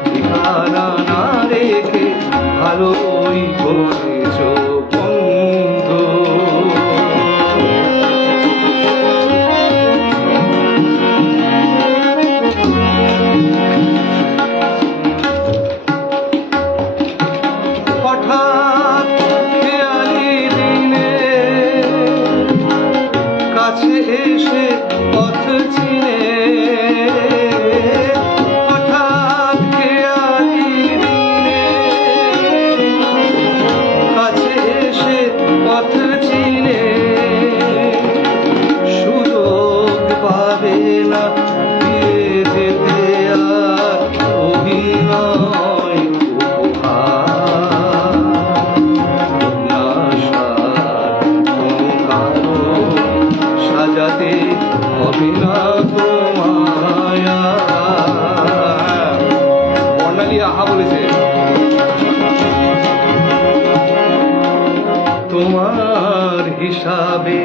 ঠিকানা না রেখে ভালোই করেছো পথ চিনে সুযোগ পাবে না দিয়ে যেতে আর অভিনয় উপহার। না সার কোনো কারণ সাজাতে হবে না তোমায়। বর্ণালী আহা বলেছে, তোমার হিসাবে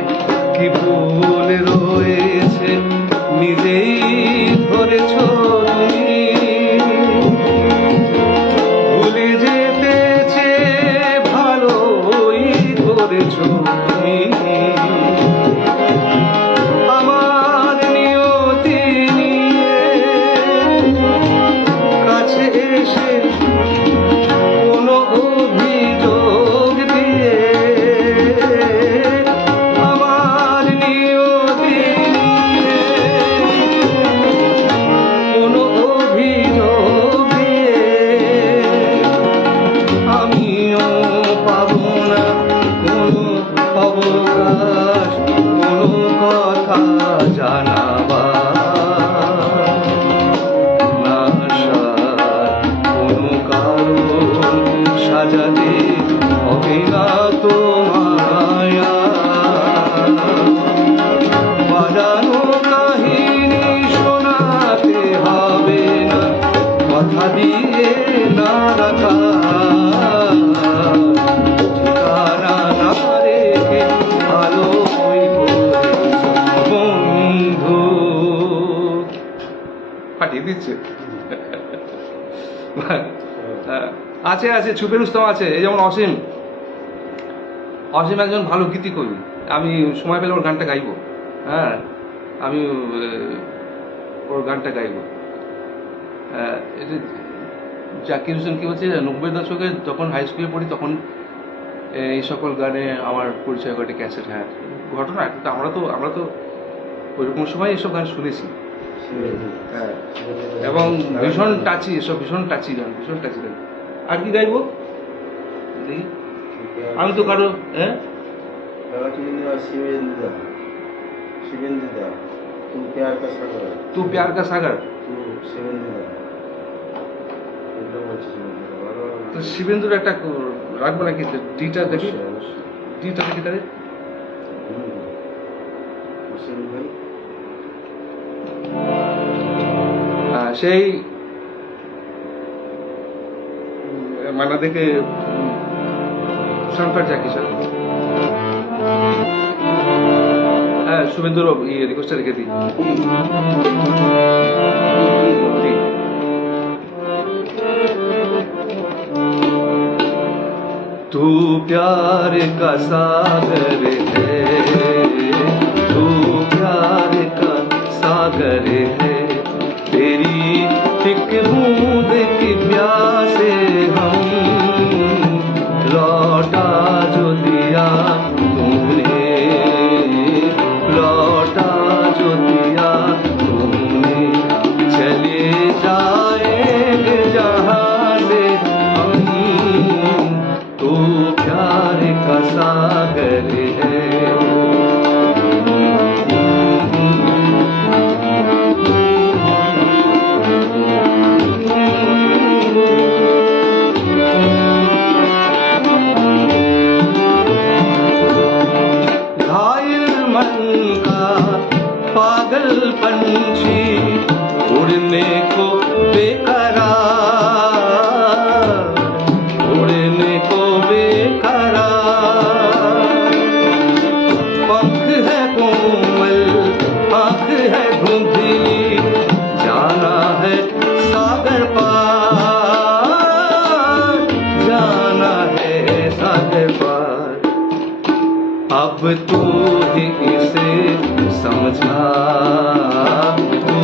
কি ভুল রয়েছে নিজেই ধরেছ তুমি। ভুলে যেতে চেয়ে ভালোই করেছ তুমি। আমার নিয়তি নিয়ে কাছে এসে কোনো অভিযোগ দিয়ে, আমার নিয়তি নিয়ে কোনো অভিযোগ দিয়ে আমিও পাবো না কোনো অবকাশ কোনো কথা জানাবার। না সার কোনো কারণ সাজাতে হবে না তোমায়। বাজানো কাহিনী শোনাতে হবে না কথা দিয়ে না রাখা। ঠিকানা না রেখে ভালোই করেছ বন্ধু। পাঠিয়ে দিচ্ছে। আছে আছে ছুপে রুস্তম আছে, এই যেমন অসীম। অসীম একজন ভালো গীতি কবি। আমি সময় পেলে ওর গানটা গাইবো। হ্যাঁ, আমি ওর গানটা গাইবো। জাকির হোসেন কি বলছে, 90 দশকে যখন হাই স্কুলে পড়ি তখন এই সকল গানে আমার পরিচয় ঘটে ক্যাসেট। হ্যাঁ, ঘটনা। কিন্তু আমরা তো ওইরকম সময় এইসব গান শুনেছি। হ্যাঁ, এবং ভীষণ টাচি, এসব ভীষণ টাচি গান, ভীষণ টাচি গান। আর কি গাইবো দেখি? আমি তো কারো হ্যাঁ তু প্যার কা সাগর, তো শিবেন্দ্র একটা রাখবো নাকি? ডিটা দেখি, ডিটা দেখি তাহলে। সেই মানা দেখে শান্তার জাকি স্যার। হ্যাঁ, শুভেন্দুর রিকোয়েস্টটা রেখে দিই। तू प्यार का सागर है, तू प्यार का सागर है, तेरी एक बूंद की प्यासे हम लौटा जो दिया तुमने, लौटा जो दिया तुमने, चले जाएंगे जहाँ से हम, तू प्यार का सागर है। घायल मन का पागल पंछी उड़ने को बेकरार, उड़ने को बेकरार, पंख है कोमल आँख है धुंधली, जाना है सागर पार, जाना है सागर पार। अब तू ही इसे समझा, तू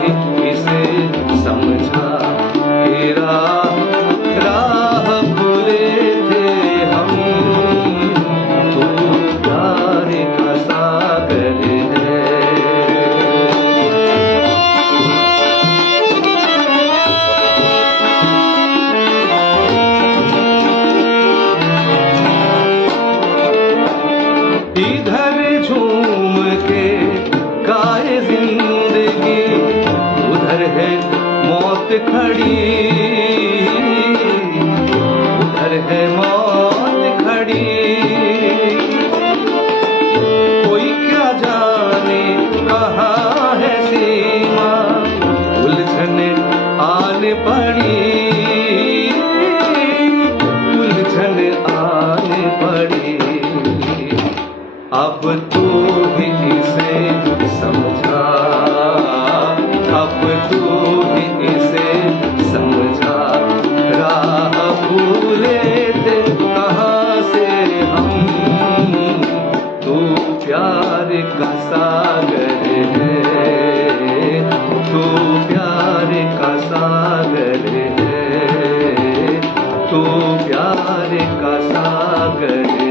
ही इसे समझा, तेरा राह भूले थे हम, तू प्यार का सागर है। पड़ी, उधर है मौत खड़ी। कोई क्या जाने कहाँ है सीमा, उलझन आने पड़ी, उलझन आने पड़ी। अब तू ही इसे समझा, अब तू ही इसे समझा। राह भूले थे कहाँ से हम, तू प्यार का सागर है, तू प्यार का सागर है, तू प्यार का सागर है।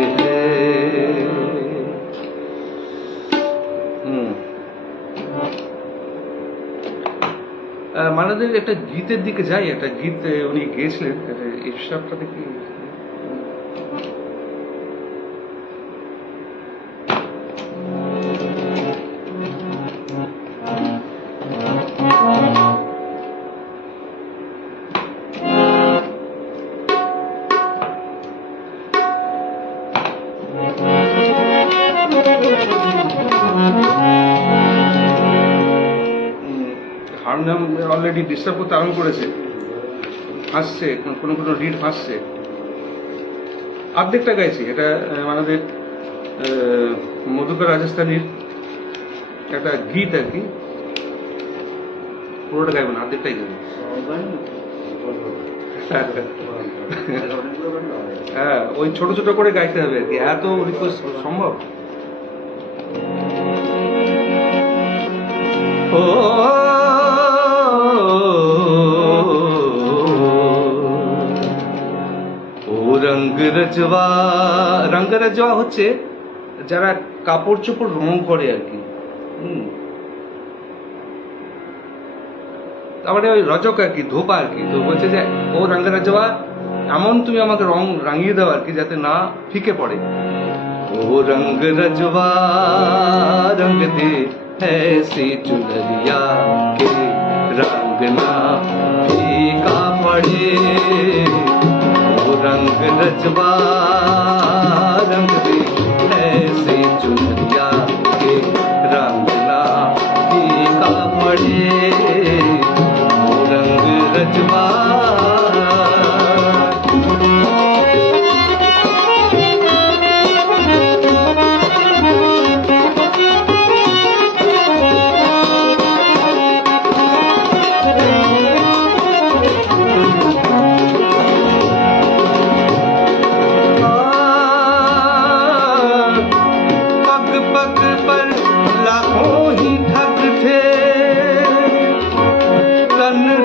মানাদের একটা গীতের দিকে যাই, একটা গীত উনি গেয়েছিলেন, ইফসারটা দেখি। হারমোনিয়াম অলরেডি ডিস্টার্ব করতে আরম্ভ করেছে, ফাঁসছে, কোনো কোনো রিড ফাঁসছে। অর্ধেকটা গাইছি, এটা আমাদের মধুকর রাজস্থানীর একটা গীত আর কি, পুরোটা গাইব না, অর্ধেকটাই গাইব। হ্যাঁ, ওই ছোট ছোট করে গাইতে হবে আর কি, এত রিকোয়েস্ট সম্ভব? ও রঙ রজওয়া, রঙ রজওয়া হচ্ছে যারা কাপড় চোপড় রং করে আর কি। তারপরে ওই রজক আর কি, ধোপা আর কি। তো বলছে যে ও রঙ রজওয়া, এমন তুমি আমাকে রং রাঙিয়ে দাও আর কি যাতে না ফিকে পড়ে। ও রঙ রজওয়া রঙ দে ऐसी चुनरिया के रंग ना फीका पड़े। वो रंग रजवा रंग दे ऐसी चुनरिया के रंग ना फीका पड़े। वो रंग रजवा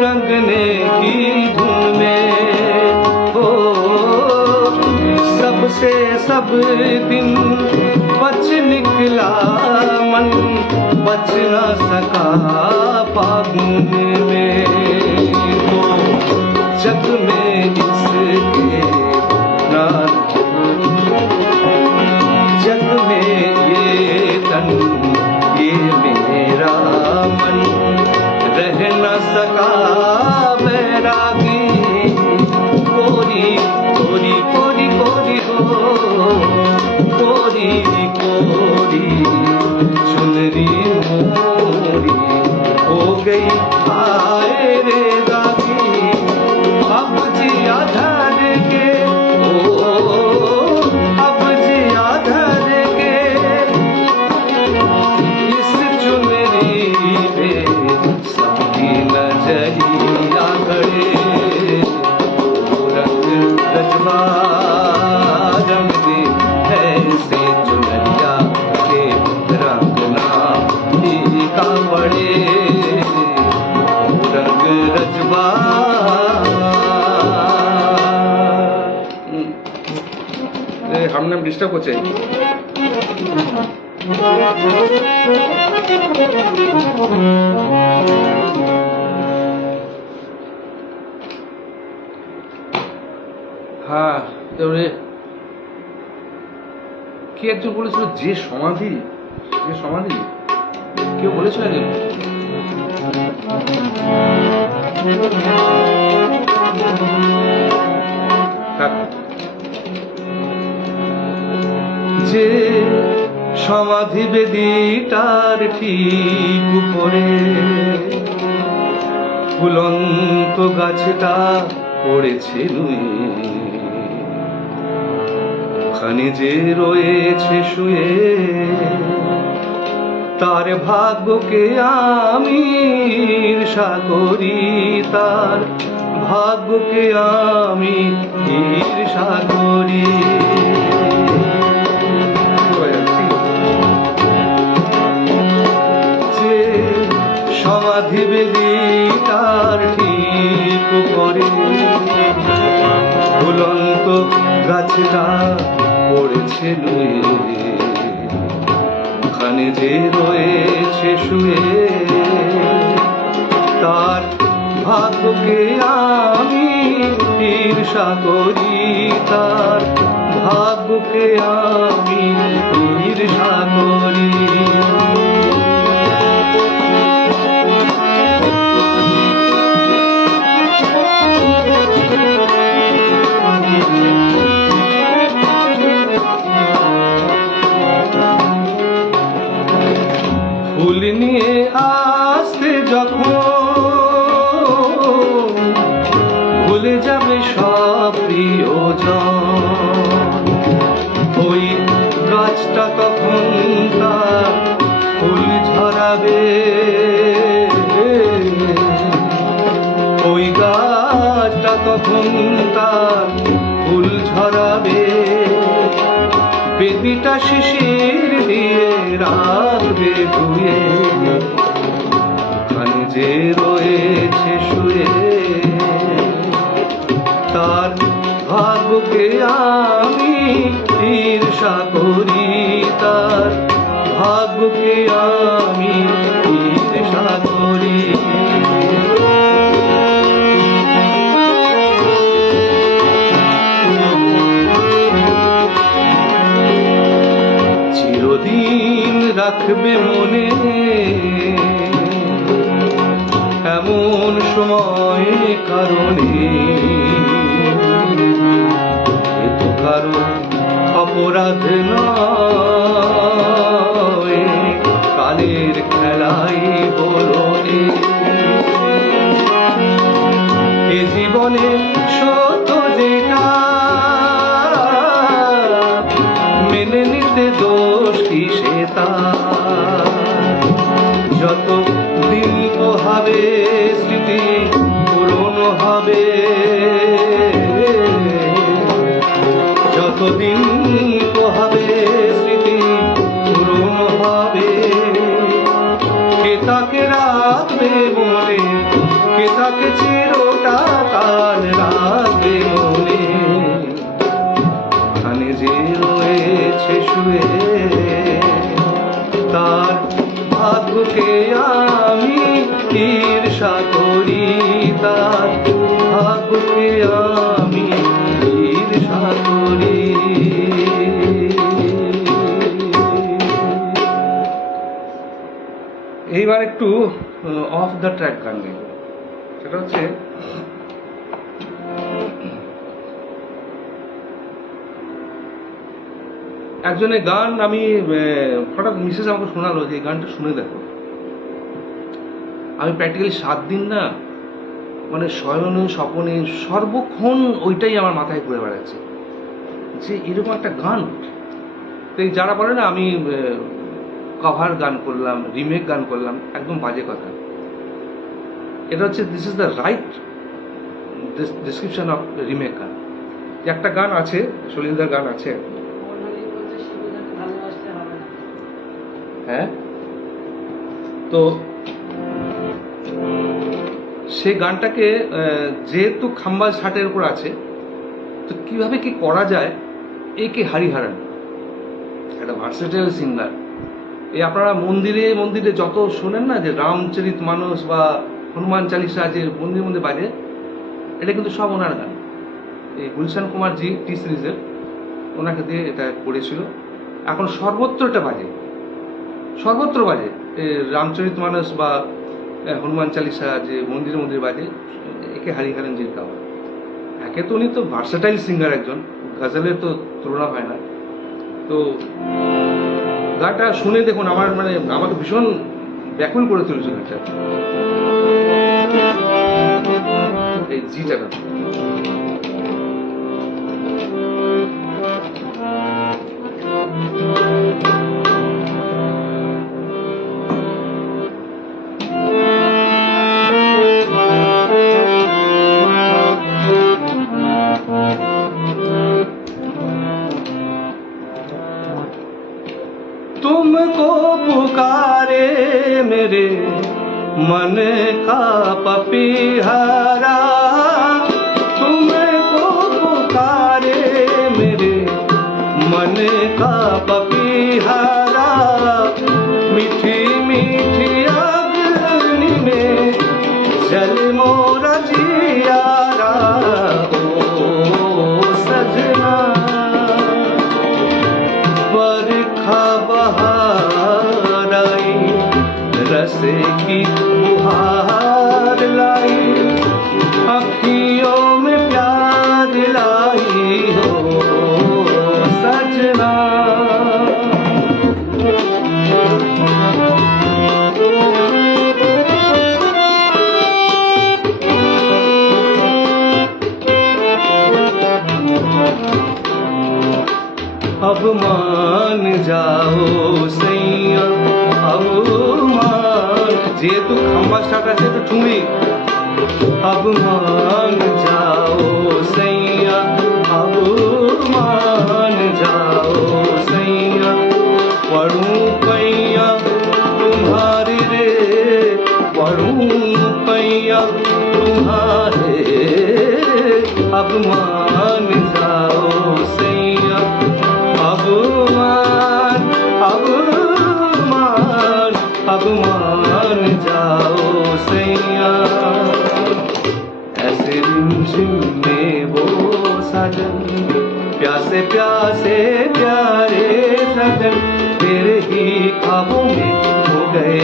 रंगने की धुन में हो, सबसे सब दिन बच निकला मन, बच न सका फागुन में। हो जग में इसके नाम, जग में ये तन, ये मेरा मन, रह न सका बैरागी। कोरी कोरी कोरी कोरी हो, कोरी कोरी चुनरी मोरी हो गई आए रे दागी। अब जिया धर के ओ, अब जिया धर के इस चुनरी पे सबकी नजरिया गड़े। रंग रजवा रंग दे ऐसे चुनरिया के रंग ना फीका पड़े। रंग रजवा হারমোনিয়াম ডিস্টার্ব করছে। হ্যাঁ, কি একজন বলেছিল যে সমাধি, যে সমাধি কেউ বলেছিল যে সমাধি বেদিটার ঠিক উপরে ফুলন্ত গাছটা পড়েছে নুয়ে, ওখানে যে রয়েছে শুয়ে, তার ভাগ্যকে আমি ঈর্ষা করি, তার ভাগ্যকে আমি ঈর্ষা করি। যে সমাধি বেদিটার ঠিক উপরে ফুলন্ত গাছটা পড়েছে নুয়ে, ওখানে যে রয়েছে শুয়ে, তার ভাগ্যকে আমি ঈর্ষা করি, তার ভাগ্যকে আমি ঈর্ষা করি। ফুল নিয়ে আসতে যখন ভুলে যাবে সব প্রিয়জন, ওই গাছটা তখন তার ফুল ঝরাবে, ওই গাছটা তখন তার ফুল ঝরাবে, বেদিটা শিশির দিয়ে রাখবে ধুয়ে, ওখানে যে রয়েছে শুয়ে, তার ভাগ্যকে আমি ঈর্ষা করি, তার ভাগ্যকে আমি ঈর্ষা করি। চিরদিন রাখবে মনে এমন সময় কারণে, এ তো কারো অপরাধ নয়, কালের খেলাই বলনে। এ জীবনে সত্য যেটা মেনে নিতে দোষ কি সেটা, যত দিন পোহাবে স্মৃতি পুরনো হবে, যতদিন পোহাবে স্মৃতি পুরনো হবে, কে তাকে রাখবে মনে, কে তাকে চিরটা কাল রাখবে মনে, ওখানে যে রয়েছে শুয়ে, তার ভাগ্যকে আমি ঈর্ষা করি, তার ভাগ্যকে আমি ঈর্ষা করি। এইবার একটু অফ দ্য ট্র্যাক গান গাইব। সেটা হচ্ছে একজনের গান আমি হঠাৎ মিসেস আমাকে শোনালো যে এই গানটা শুনে দেখো। আমি প্র্যাকটিক্যালি 7 দিন না মানে শয়নে স্বপনে সর্বক্ষণ ওইটাই আমার মাথায় ঘুরে বেড়াচ্ছে যে এরকম একটা গান। তো এই যারা বলে না আমি কভার গান করলাম, রিমেক গান করলাম, একদম বাজে কথা। এটা হচ্ছে this is the right description of remake গান। যে একটা গান আছে, সলিলদার গান আছে, হ্যাঁ, তো সেই গানটাকে যেহেতু খাম্বাজ হাটের উপর আছে, তো কিভাবে কি করা যায়, একে হারিহারান একটা ভার্সেটাইল সিঙ্গার। এই আপনারা মন্দিরে মন্দিরে যত শোনেন না যে রামচরিত মানস বা হনুমান চালিসা যে মন্দির মন্দির বাজে, এটা কিন্তু সব ওনার গান। এই গুলশান কুমার জি টি সিরিজের ওনাকে দিয়ে এটা করেছিল। এখন সর্বত্র এটা বাজে, সর্বত্র বাজে। রামচরিত মানস বা হনুমান চালিসা যে মন্দিরে মন্দিরে বাজে, একে হরিহরনজির গাওয়া। একে তো উনি তো ভার্সাটাইল সিঙ্গার একজন, গজলের তো তুলনা হয় না। তো গানটা শুনে দেখুন, আমার মানে আমাকে ভীষণ ব্যাকুল করে তুলেছে গানটা, এই জিটা না। तुमको पुकारे मेरे मन का पपीहरा, तुमको पुकारे मेरे मन का पपीहरा, मीठी मीठी अग्नि में जल मोरा जियारा, ओ सजना बरखा बहार आई, रस की फुहार लाई, अखियों में प्यार लाई हो सजना। अब मान जाओ सैया, अब मान, যেহেতু খাম্বা স্টার্ট আছে তো ঠুমরি। अब मान जाओ सैया, अब मान जाओ सैया, पढ़ूं पैया तुम्हारे रे, पढ़ूं पैया तुम्हारे, अब मान जाओ सैया, अब मान, अब मान, अब मान जाओ सैया। ऐसे रिमझिम में वो सजन, प्यासे प्यासे प्यारे सजन, तेरे ही ख्वाबों में हो गए।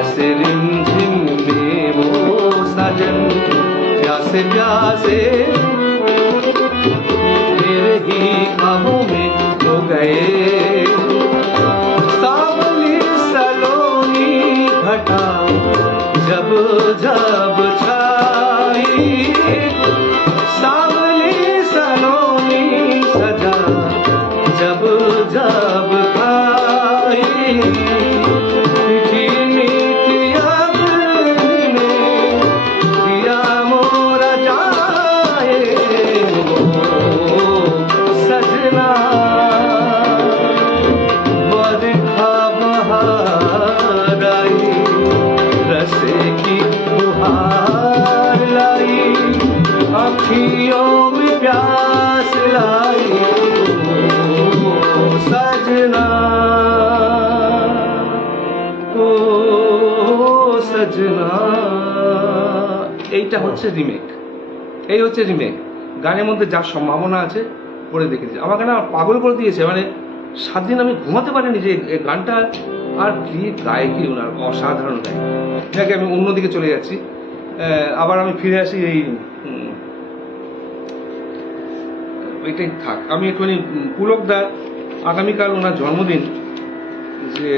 ऐसे रिमझिम में वो सजन, प्यासे प्यासे तेरे ही ख्वाबों में हो गए। सावली सलोनी घटा जब जब छाई, सावली सलोनी सजा जब जब खाई, मीठी मीठी अग्नि में दिया मोरा जाए, सजना बरखा बहार आई, रस की फुहार लाई, अखियों में प्यास लाई, ओ सजना, ओ सजना। এইটা হচ্ছে রিমেক, এই হচ্ছে রিমেক। গানের মধ্যে যা সম্ভাবনা আছে করে দেখেছি, আমাকে না পাগল করে দিয়েছে। মানে 7 দিন আমি ঘুমাতে পারিনি যে এই গানটা, আর কি গায়কি ওনার, অসাধারণ গায়ক। এটাকে আমি অন্যদিকে চলে যাচ্ছি, আবার আমি ফিরে আসি এই এটাই থাক। আমি একটুখানি পুলকদা, আগামীকাল ওনার জন্মদিন, যে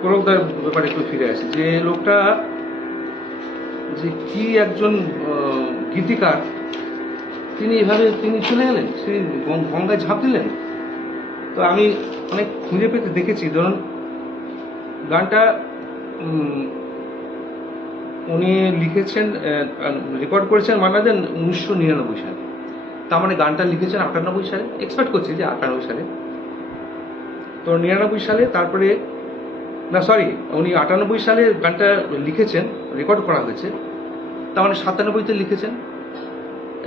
পুলকদার ব্যাপারে একটু ফিরে আসি। যে লোকটা যে কি একজন গীতিকার, তিনি এভাবে তিনি চলে গেলেন, সেই গঙ্গায় ঝাঁপ দিলেন। তো আমি অনেক খুঁজে পেতে দেখেছি। ধরুন গানটা উনি লিখেছেন, রেকর্ড করেছেন মানা দেন 1999 সালে। তার মানে গানটা লিখেছেন 98 সালে, এক্সপেক্ট করছি যে 98 সালে। তো 99 সালে, তারপরে না সরি, উনি 98 সালে গানটা লিখেছেন, রেকর্ড করা হয়েছে। তার মানে 97-তে লিখেছেন,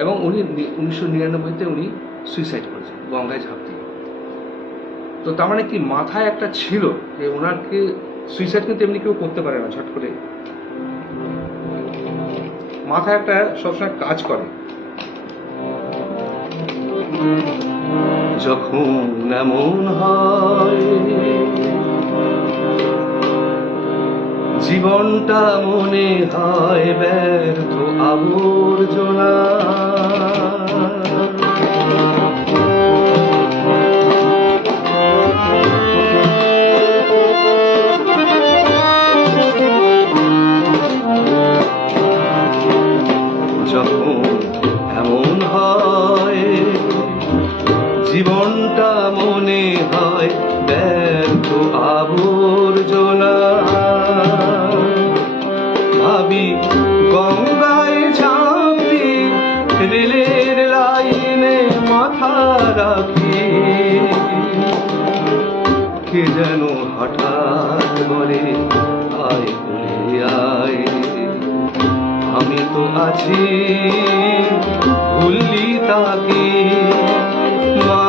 এবং উনি 1999-তে উনি সুইসাইড করেছেন গঙ্গায় ঝাঁপ দিয়ে। তো তার মানে কি মাথায় একটা ছিল যে ওনাকে সুইসাইড কিন্তু এমনি কেউ করতে পারে না ঝট করে, মাথায় একটা সবসময় কাজ করে। যখন এমন হয়, জীবনটা মনে হয় ব্যর্থ আবর্জনা। যখন এমন হয়, জীবনটা মনে হয় ব্যর্থ আবর্জনা। ভাবি গঙ্গায় ঝাঁপি, রেলের লাইনে মাথা রাখি, কে যেন হঠাৎ বলে আয় বলে আয়, আমি তো আছি ভুললি তাকে। মা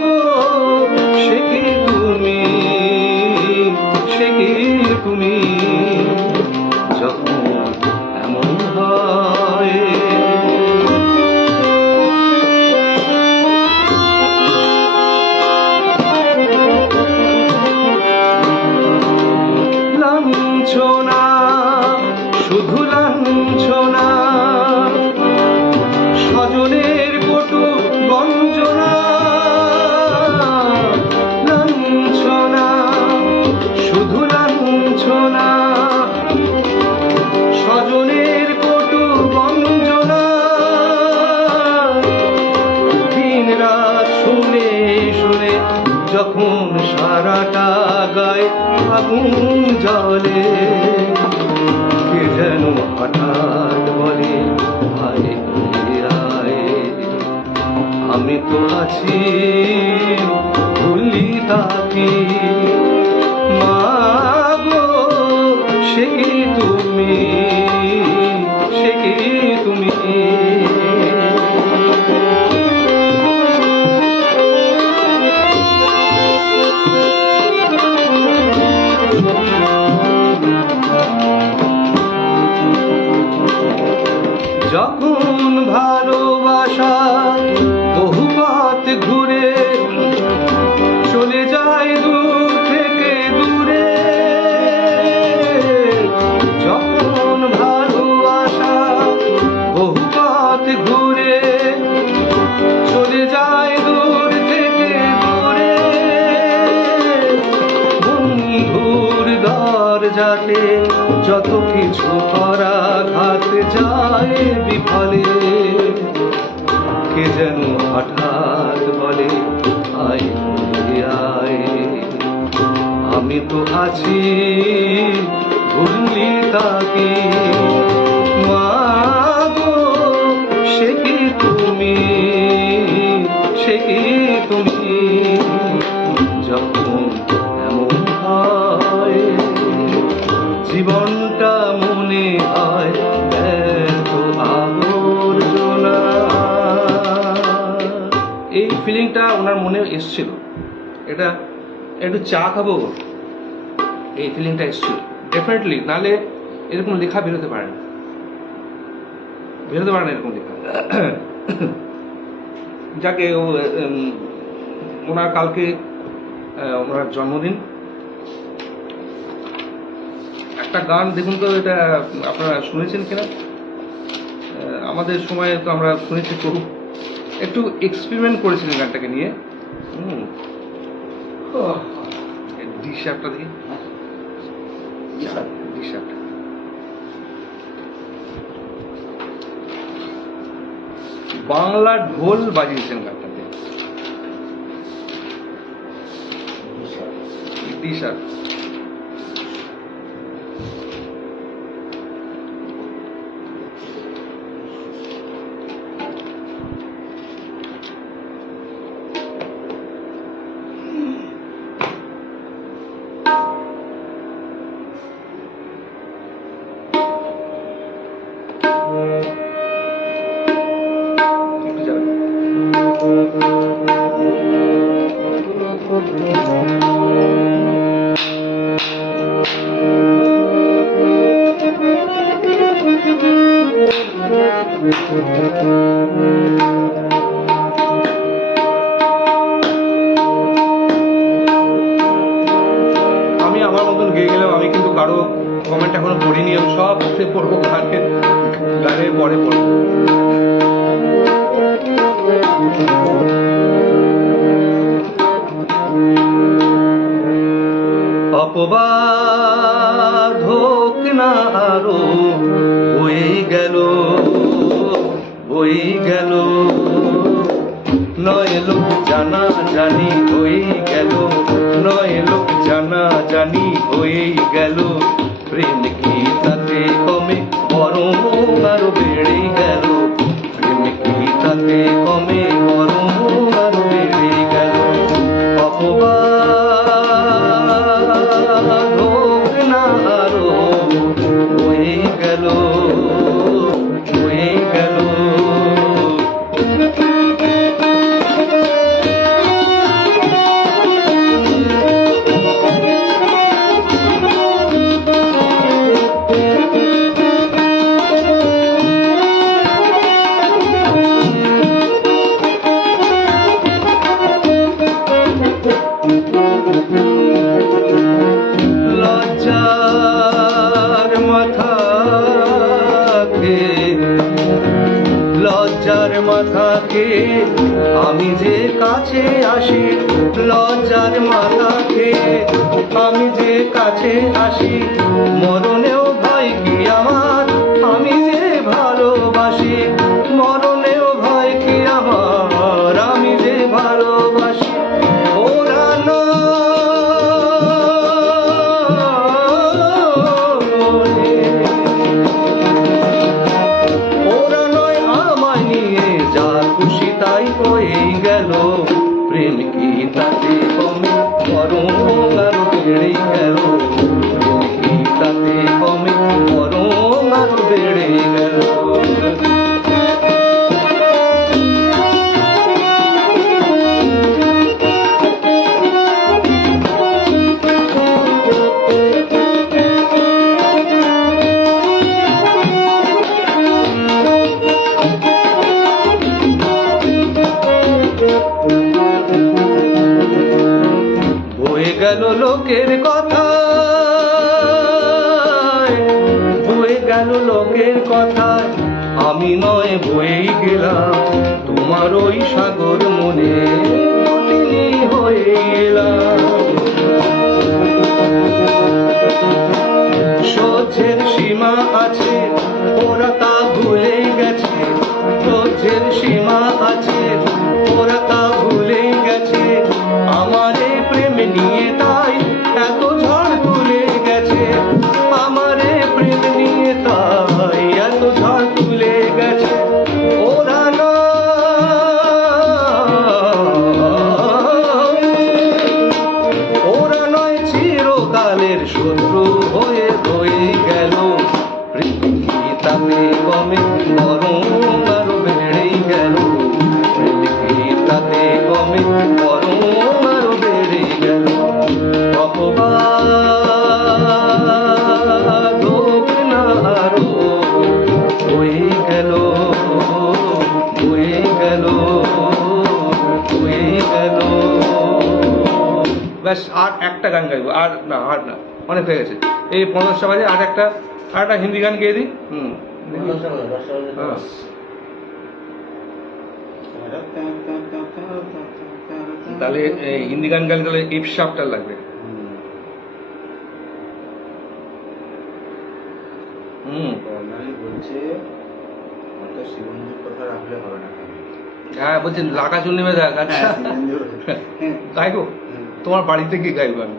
গো সে কি তুমি, সে কি তুমি, যখন এমন হয়। লাঞ্ছনা, শুধু লাঞ্ছনা, স্বজনের কটু গঞ্জনা। লাঞ্ছনা, শুধু লাঞ্ছনা, স্বজনের কটু গঞ্জনা। দিন রাত শুনে শুনে যখন সারাটা গায়ে আগুন জ্বলে, কে যেন হঠাৎ বলে আয় বলে আয়, আমি তো আছি ভুলি তাকে। মা গো সে কি তুমি, সে কি তুমি। যখন ভালোবাসা বহু পথ ঘুরে চলে যায় দূর থেকে দূরে, যখন ভালোবাসা বহু পথ ঘুরে চলে যায় দূর থেকে দূরে, বন্ধুর দরজাতে যত কিছু করা ঘাত যায় বিফলে, কে যেন হঠাৎ বলে আয় বলে আয়, আমি তো আছি ভুললি তাকে। মা গো সে কি তুমি, সে কি তুমি, যখন এমন হয়, জীবনটা মনে হয় ব্যর্থ আবর্জনা। এই ফিলিংটা ওনার মনে এসছিল, এটা একটু চা খাবো, এই ফিলিংটা এসছিল ডেফিনেটলি, নাহলে এরকম লেখা বেরোতে পারে না, বেরোতে পারে না এরকম লেখা। যাকে ওনার কালকে ওনার জন্মদিন। একটা গান দেখুন তো, এটা আপনারা শুনেছেন কিনা, আমাদের সময় তো আমরা শুনেছি, খুব একটু এক্সপেরিমেন্ট করেছিলেন গানটাকে নিয়ে। ডিশাপটা দেখি, ডিশাপটা বাংলা ঢোল বাজিয়েছেন গানটাতে, ডিশাপ। কমেন্ট এখনো পড়িনি, আমি সব পড়বো গানের পরে পড়বো। অপবাদ হোক না আরো বয়ে গেল, বয়ে গেল, নয় লোক জানা জানি হয়ে গেল, নয় লোক জানা জানি হয়ে গেল, প্রেম কি তাতে কমে বরং আরো বেড়ে গেল, প্রেম কি তাতে কমে বরং আরো বেড়ে গেল। অপবাদ হোক না আরো বয়ে গেল, বয়ে গেল। লজ্জার মাথাকে আমি যে কাছে আসি, লজ্জার মাথাকে আমি যে কাছে আসি, মরণেও ভয় কি আমার আমি যে ভালোবাসি, মরণেও ভয় কি আমার আমি যে ভালোবাসি। ওরা তাই হয়ে গেল, প্রেম কি তাতে কমে বরং আরো বেড়ে গেল, প্রেম কি তাতে কমে বরং আরো বেড়ে গেল। বয়ে গেল লোকের কথা, বয়ে গেল লোকের কথা, আমি নয় বয়েই গেলাম তোমার ওই সাগর মনে হয়ে গেলাম। সহ্যের সীমা আছে ওরা তা ভুলে গেছে, সহ্যের সীমা আছে ওরা তা ভুলে গেছে, আমারে প্রেম নিয়ে তাই এত ঝড় তুলে গেছে, আমারে প্রেম নিয়ে তাই এত ঝড় তুলে গেছে। ওরা ওরা নয় চিরকালের শত্রু হয়ে রয়ে গেল, প্রেম কি তাতে কমে বরং আরো বেড়ে গেল, প্রেম কি তাতে কমে বরং আরো বেড়ে গেল। অপবাদ হোক না আরো বয়ে গেল, বয়ে গেল, বয়ে গেল। ব্যাস, আর একটা গান গাইবো, আর না অনেক হয়ে গেছে। এই 15টা বাজে, আর একটা হিন্দি গান গেয়ে দিই। তাহলে হিন্দি গান গাইলে তাহলে ইফ শাফটা লাগবে। হ্যাঁ বলছেন লাকা চুন্নি মে দেখ। আচ্ছা গাইবো, তোমার বাড়িতে কি গাইবো আমি?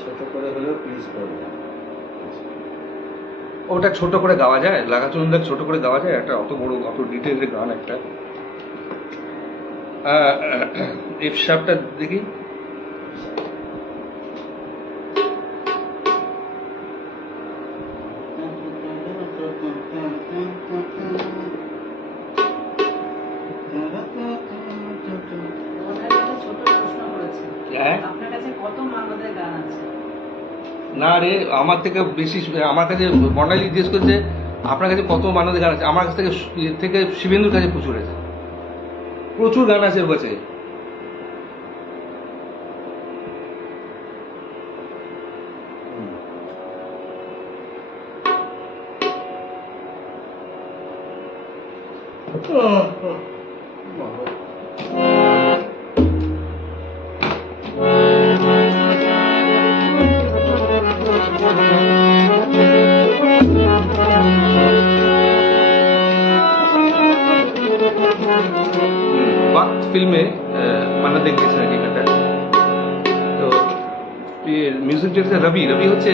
ছোট করে হলেও প্লিজ করবেন। ওটা ছোট করে গাওয়া যায়, লাগা চুন্নি ছোট করে গাওয়া যায়, একটা অত বড় অত ডিটেইলের গান একটা। ইফ শাফটা দেখি। না রে, আমার থেকে বেশি, আমার কাছে বর্ণালী জিজ্ঞেস করছে আপনার কাছে কত মানদের গান আছে। আমার কাছ থেকে শিবেন্দুর কাছে প্রচুর আছে, প্রচুর গান আছে ওর কাছে। वक्त फिल्मे বানাতে গিয়েছেন আর কি গানটা। তো মিউজিক ডিরেক্টর রবি হচ্ছে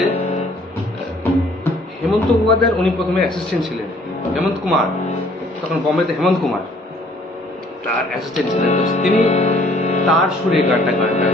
হেমন্ত মুখোপাধ্যায়ের উনি প্রথমে অ্যাসিস্ট্যান্ট ছিলেন। হেমন্ত কুমার তখন বম্বেতে হেমন্ত কুমার তার অ্যাসিস্ট্যান্ট ছিলেন। তো তিনি তার সুরে গানটা গানটা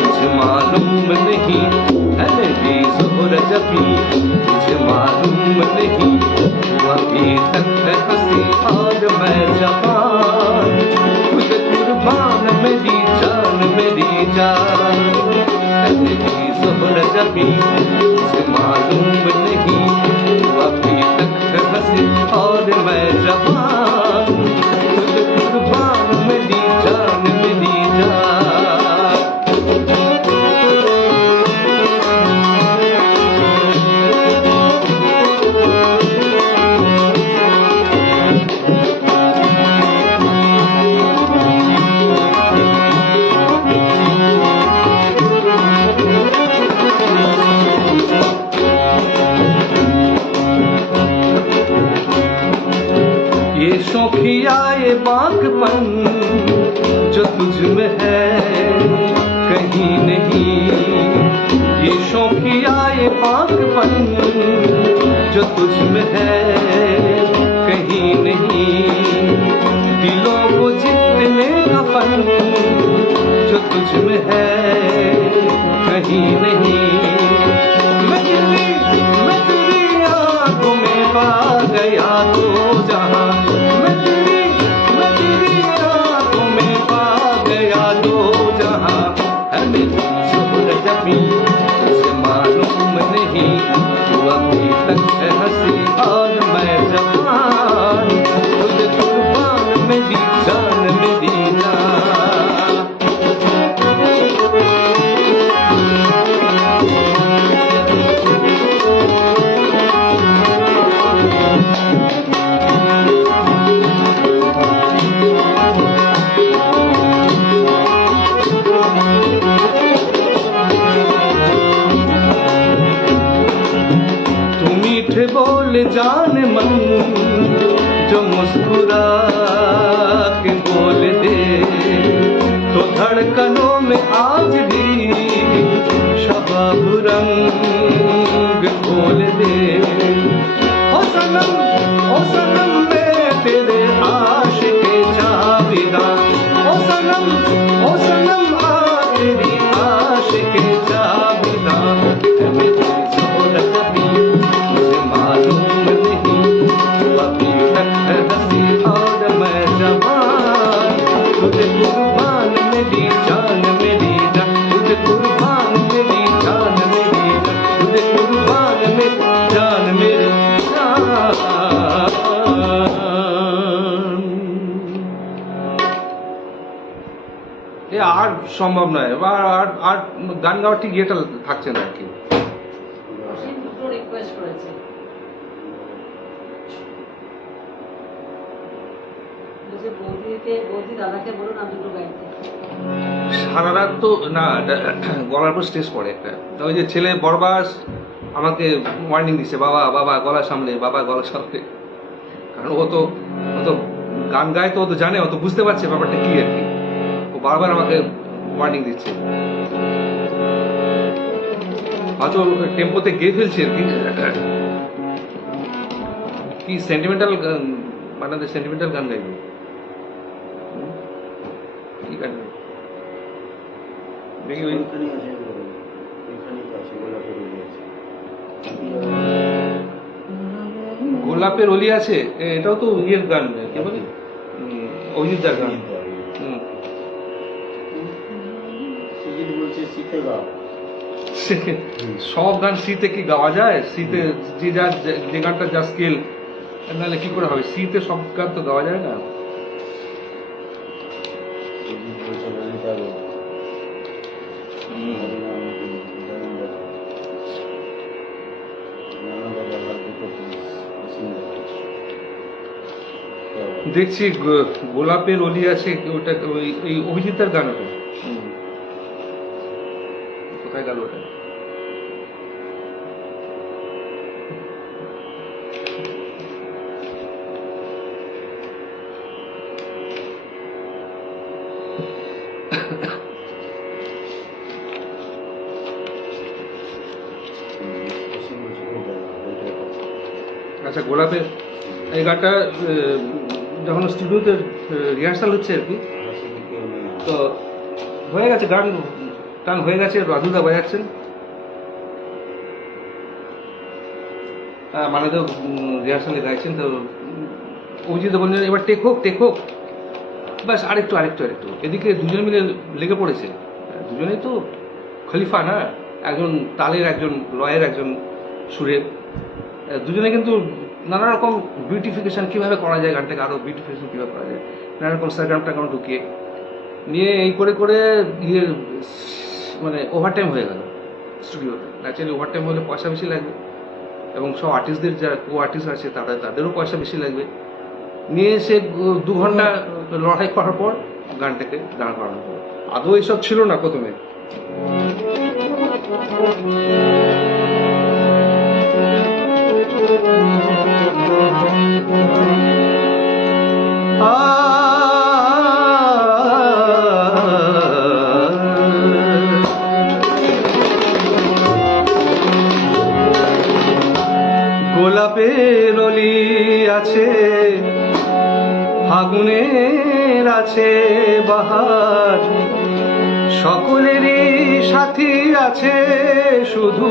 तुझे मालूम नहीं है मेरी ज़ोहरा जबी तुझे मालूम नहीं अभी तक है हंसी और मैं जवान खुद कुर्बान मेरी जान है मेरी ज़ोहरा जबी तुझे मालूम नहीं अभी तक है हंसी और मैं जवान खुद कुर्बान मेरी जान ये शौखिया ये बागपन जो तुझ में है कहीं नहीं ये शौखिया ये बागपन जो तुझ में है कहीं नहीं दिलों को जीतने का फन जो तुझ में है कहीं नहीं मैं तेरी आंखों में पा गया तो जहां मैं तेरी आंखों में पा गया तो जहां है मेरी ज़ोहरा जबी तुझे मालूम नहीं तू अभी तक है हंसी और मैं जवान खुद कुर्बान मेरी जान मीठे बोल जान मन जो मुस्कुरा के बोल दे तो धड़कनों में आज भी शबाब रंग खोल दे ओ सनम मैं तेरे आशिक़े जाविदा ओ सनम आ तेरी आशिक़े जाविदा मेरी ज़ोहरा जबी तुझे मालूम नहीं अभी तक है हंसी और मैं जवान तुझे कुर्बान मेरी जान तुझे कुर्बान मेरी जान तुझे कुर्बान मेरी जान এ আর সম্ভব নয় আর গান গাওয়ার ঠিক ইয়েটা থাকছে না আর কি। দুটো রিকোয়েস্ট করেছে বৌদি দাদাকে বলুন না দুটো গাইতে। সারা রাত তো না গলার পর স্ট্রেস পড়ে একটা। তো ওই যে ছেলে বরবাস আমাকে ওয়ার্নিং দিচ্ছে বাবা গলা সামলে কারণ ও তো গান গায় তো ও তো জানে ও তো বুঝতে পারছে ব্যাপারটা কি আর কি। ও বারবার আমাকে ওয়ার্নিং দিচ্ছে হয়তো টেম্পোতে গেয়ে ফেলছে আর কি সেন্টিমেন্টাল বানাতে সেন্টিমেন্টাল গান গাইবে কি গান দেখি ওই গোলাপের অলি আছে, এটাও তো ইয়ের গান, কি বলে অজিতদার গান। হুম। সুজিত বলছে শীতে গাও। সব গান শীতে কি গাওয়া যায়? শীতে যে যার যে গানটা যা স্কেল, নাহলে কি করে হবে? শীতে সব গান তো গাওয়া যায় না। সুজিত বলছে ললিতা গো। দেখছি গোলাপের অলি আছে, ওটা ওই এই অভিজিতের গান ওটা। কোথায় গেল ওটা? আচ্ছা, গোলাপের এই গানটা যখন স্টুডিওতে রিহার্সাল হচ্ছে আর কি, তো হয়ে গেছে গান টান হয়ে গেছে, রাজুদা বাজাচ্ছেন, মানে তো রিহার্সালে গাইছেন, তো অভিজিৎ বললেন এবার টেক হোক, ব্যাস আরেকটু, এদিকে দুজন মিলে লেগে পড়েছে। দুজনেই তো খলিফা না, একজন তালের, একজন লয়ের, একজন সুরের। দুজনে কিন্তু নানা রকম বিউটিফিকেশন কীভাবে করা যায়, গানটাকে আরও বিউটিফিকেশন কীভাবে করা যায়, নানা রকম সার্কামটা ঢুকিয়ে নিয়ে এই করে ইয়ে মানে ওভারটাইম হয়ে গেল স্টুডিওতে। ন্যাচারালি ওভারটাইম হলে পয়সা বেশি লাগবে, এবং সব আর্টিস্টদের যারা কো আর্টিস্ট আছে তাদেরও পয়সা বেশি লাগবে। নিয়ে এসে 2 ঘন্টা লড়াই করার পর গানটাকে দাঁড় করানোর পর, আদৌ এইসব ছিল না প্রথমে। গোলাপের অলি আছে, ফাগুনের আছে বাহার, সকলেরই সাথী আছে, শুধু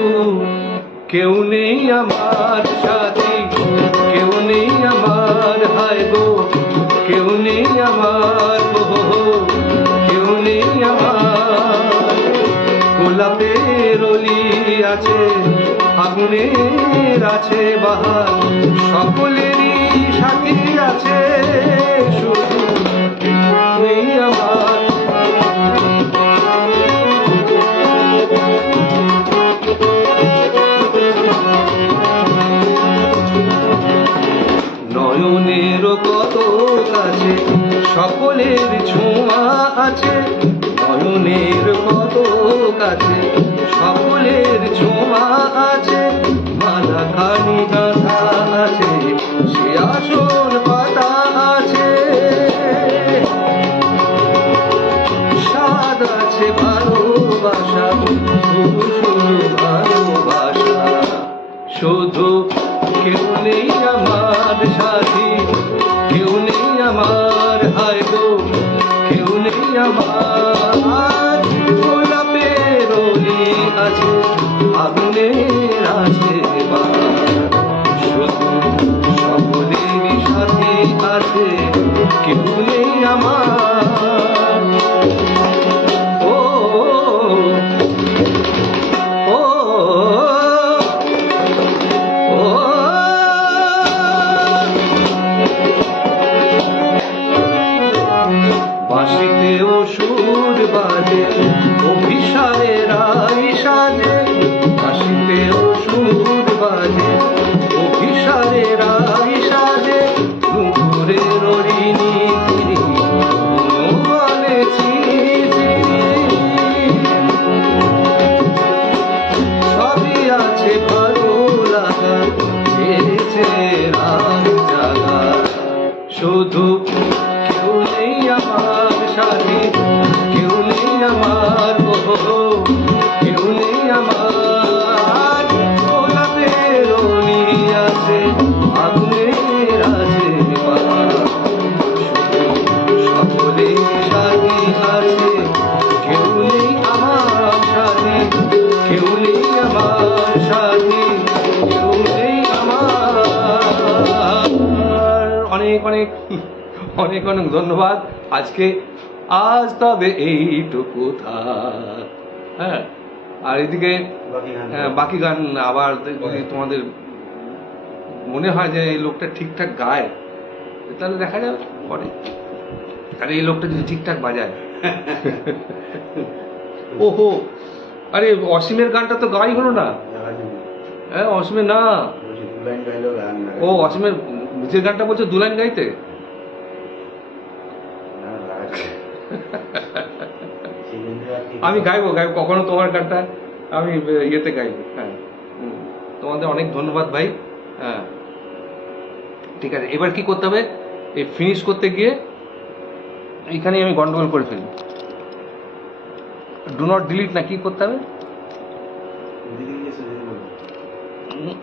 কেউ নেই আমার সাথী, কেউ নেই আমার, হায় গো কেউ নেই আমার, কেউ নেই আমার। গোলাপের অলি আছে, ফাগুনের আছে বাহার, সকলেরই সাথী আছে, শুধু নেই আমার। নয়নের কত কাছে সকলের ছোঁয়া আছে, নয়নের কত কাছে সকলের ছোঁয়া আছে, মালা খানি গাঁথা আছে, সে আসন পাতা আছে, স্বাদ আছে ভালোবাসা, শুধু ভালোবাসা, শুধু কেউ নেই আমার সাথী, কেউ নেই আমার, হায় গো কেউ নেই আমার। গোলাপের অলি আছে, আগুনের আছে বাহার, শুধু সকলেরই সাথী আছে, কেউ নেই আমার। ও ও বাঁশিতেও সুর বাজে, অভিসারে রাই সাজে, বাঁশিতেও সুর বাজে, অভিসারে রাই সাজে, নুপুরে ররিণী বলেছি সবই আছে ভালো লাগা, চেয়েছে রাত জাগা, শুধু কেউ নেই আমার সাথী, কেউ নেই আমার, কেউ নেই আমার। গোলাপের অলি আছে, আগুনের আছে বাহার, শুধু সকলের সাথী আছে, কেউ নেই আমার সাথী, কেউ নেই আমার সাথী, কেউ নেই আমার। অনেক অনেক অনেক অনেক ধন্যবাদ। আজকে আজ তবে এইটুকু থাক। হ্যাঁ, আর এদিকে বাকি গান বাকি গান আবার যদি তোমাদের মনে হয় যে এই লোকটা ঠিকঠাক গায়, তাহলে দেখা যাবে পরে। আরে এই লোকটা যদি ঠিকঠাক বাজায়। ওহো, আরে অসীমের গানটা তো গাই হলো না। হ্যাঁ, অসীমের না, লাইন গাইলেও গান না। ও অসীমের নিজের গানটা বলছে 2 লাইন গাইতে। না, লাগাচ্ছে। সেদিনকে আর ঠিক- আমি গাইবো কখনো তোমার গানটা আমি ইয়েতে গাইবো। হ্যাঁ, তোমাদের অনেক ধন্যবাদ ভাই। হ্যাঁ, ঠিক আছে, এবার কি করতে হবে? এই ফিনিশ করতে গিয়ে এইখানে আমি গন্ডগোল করে ফেলি। ডু নট ডিলিট না কি করতে হবে? দিদি গেছে, দিদি বলবে। হুম,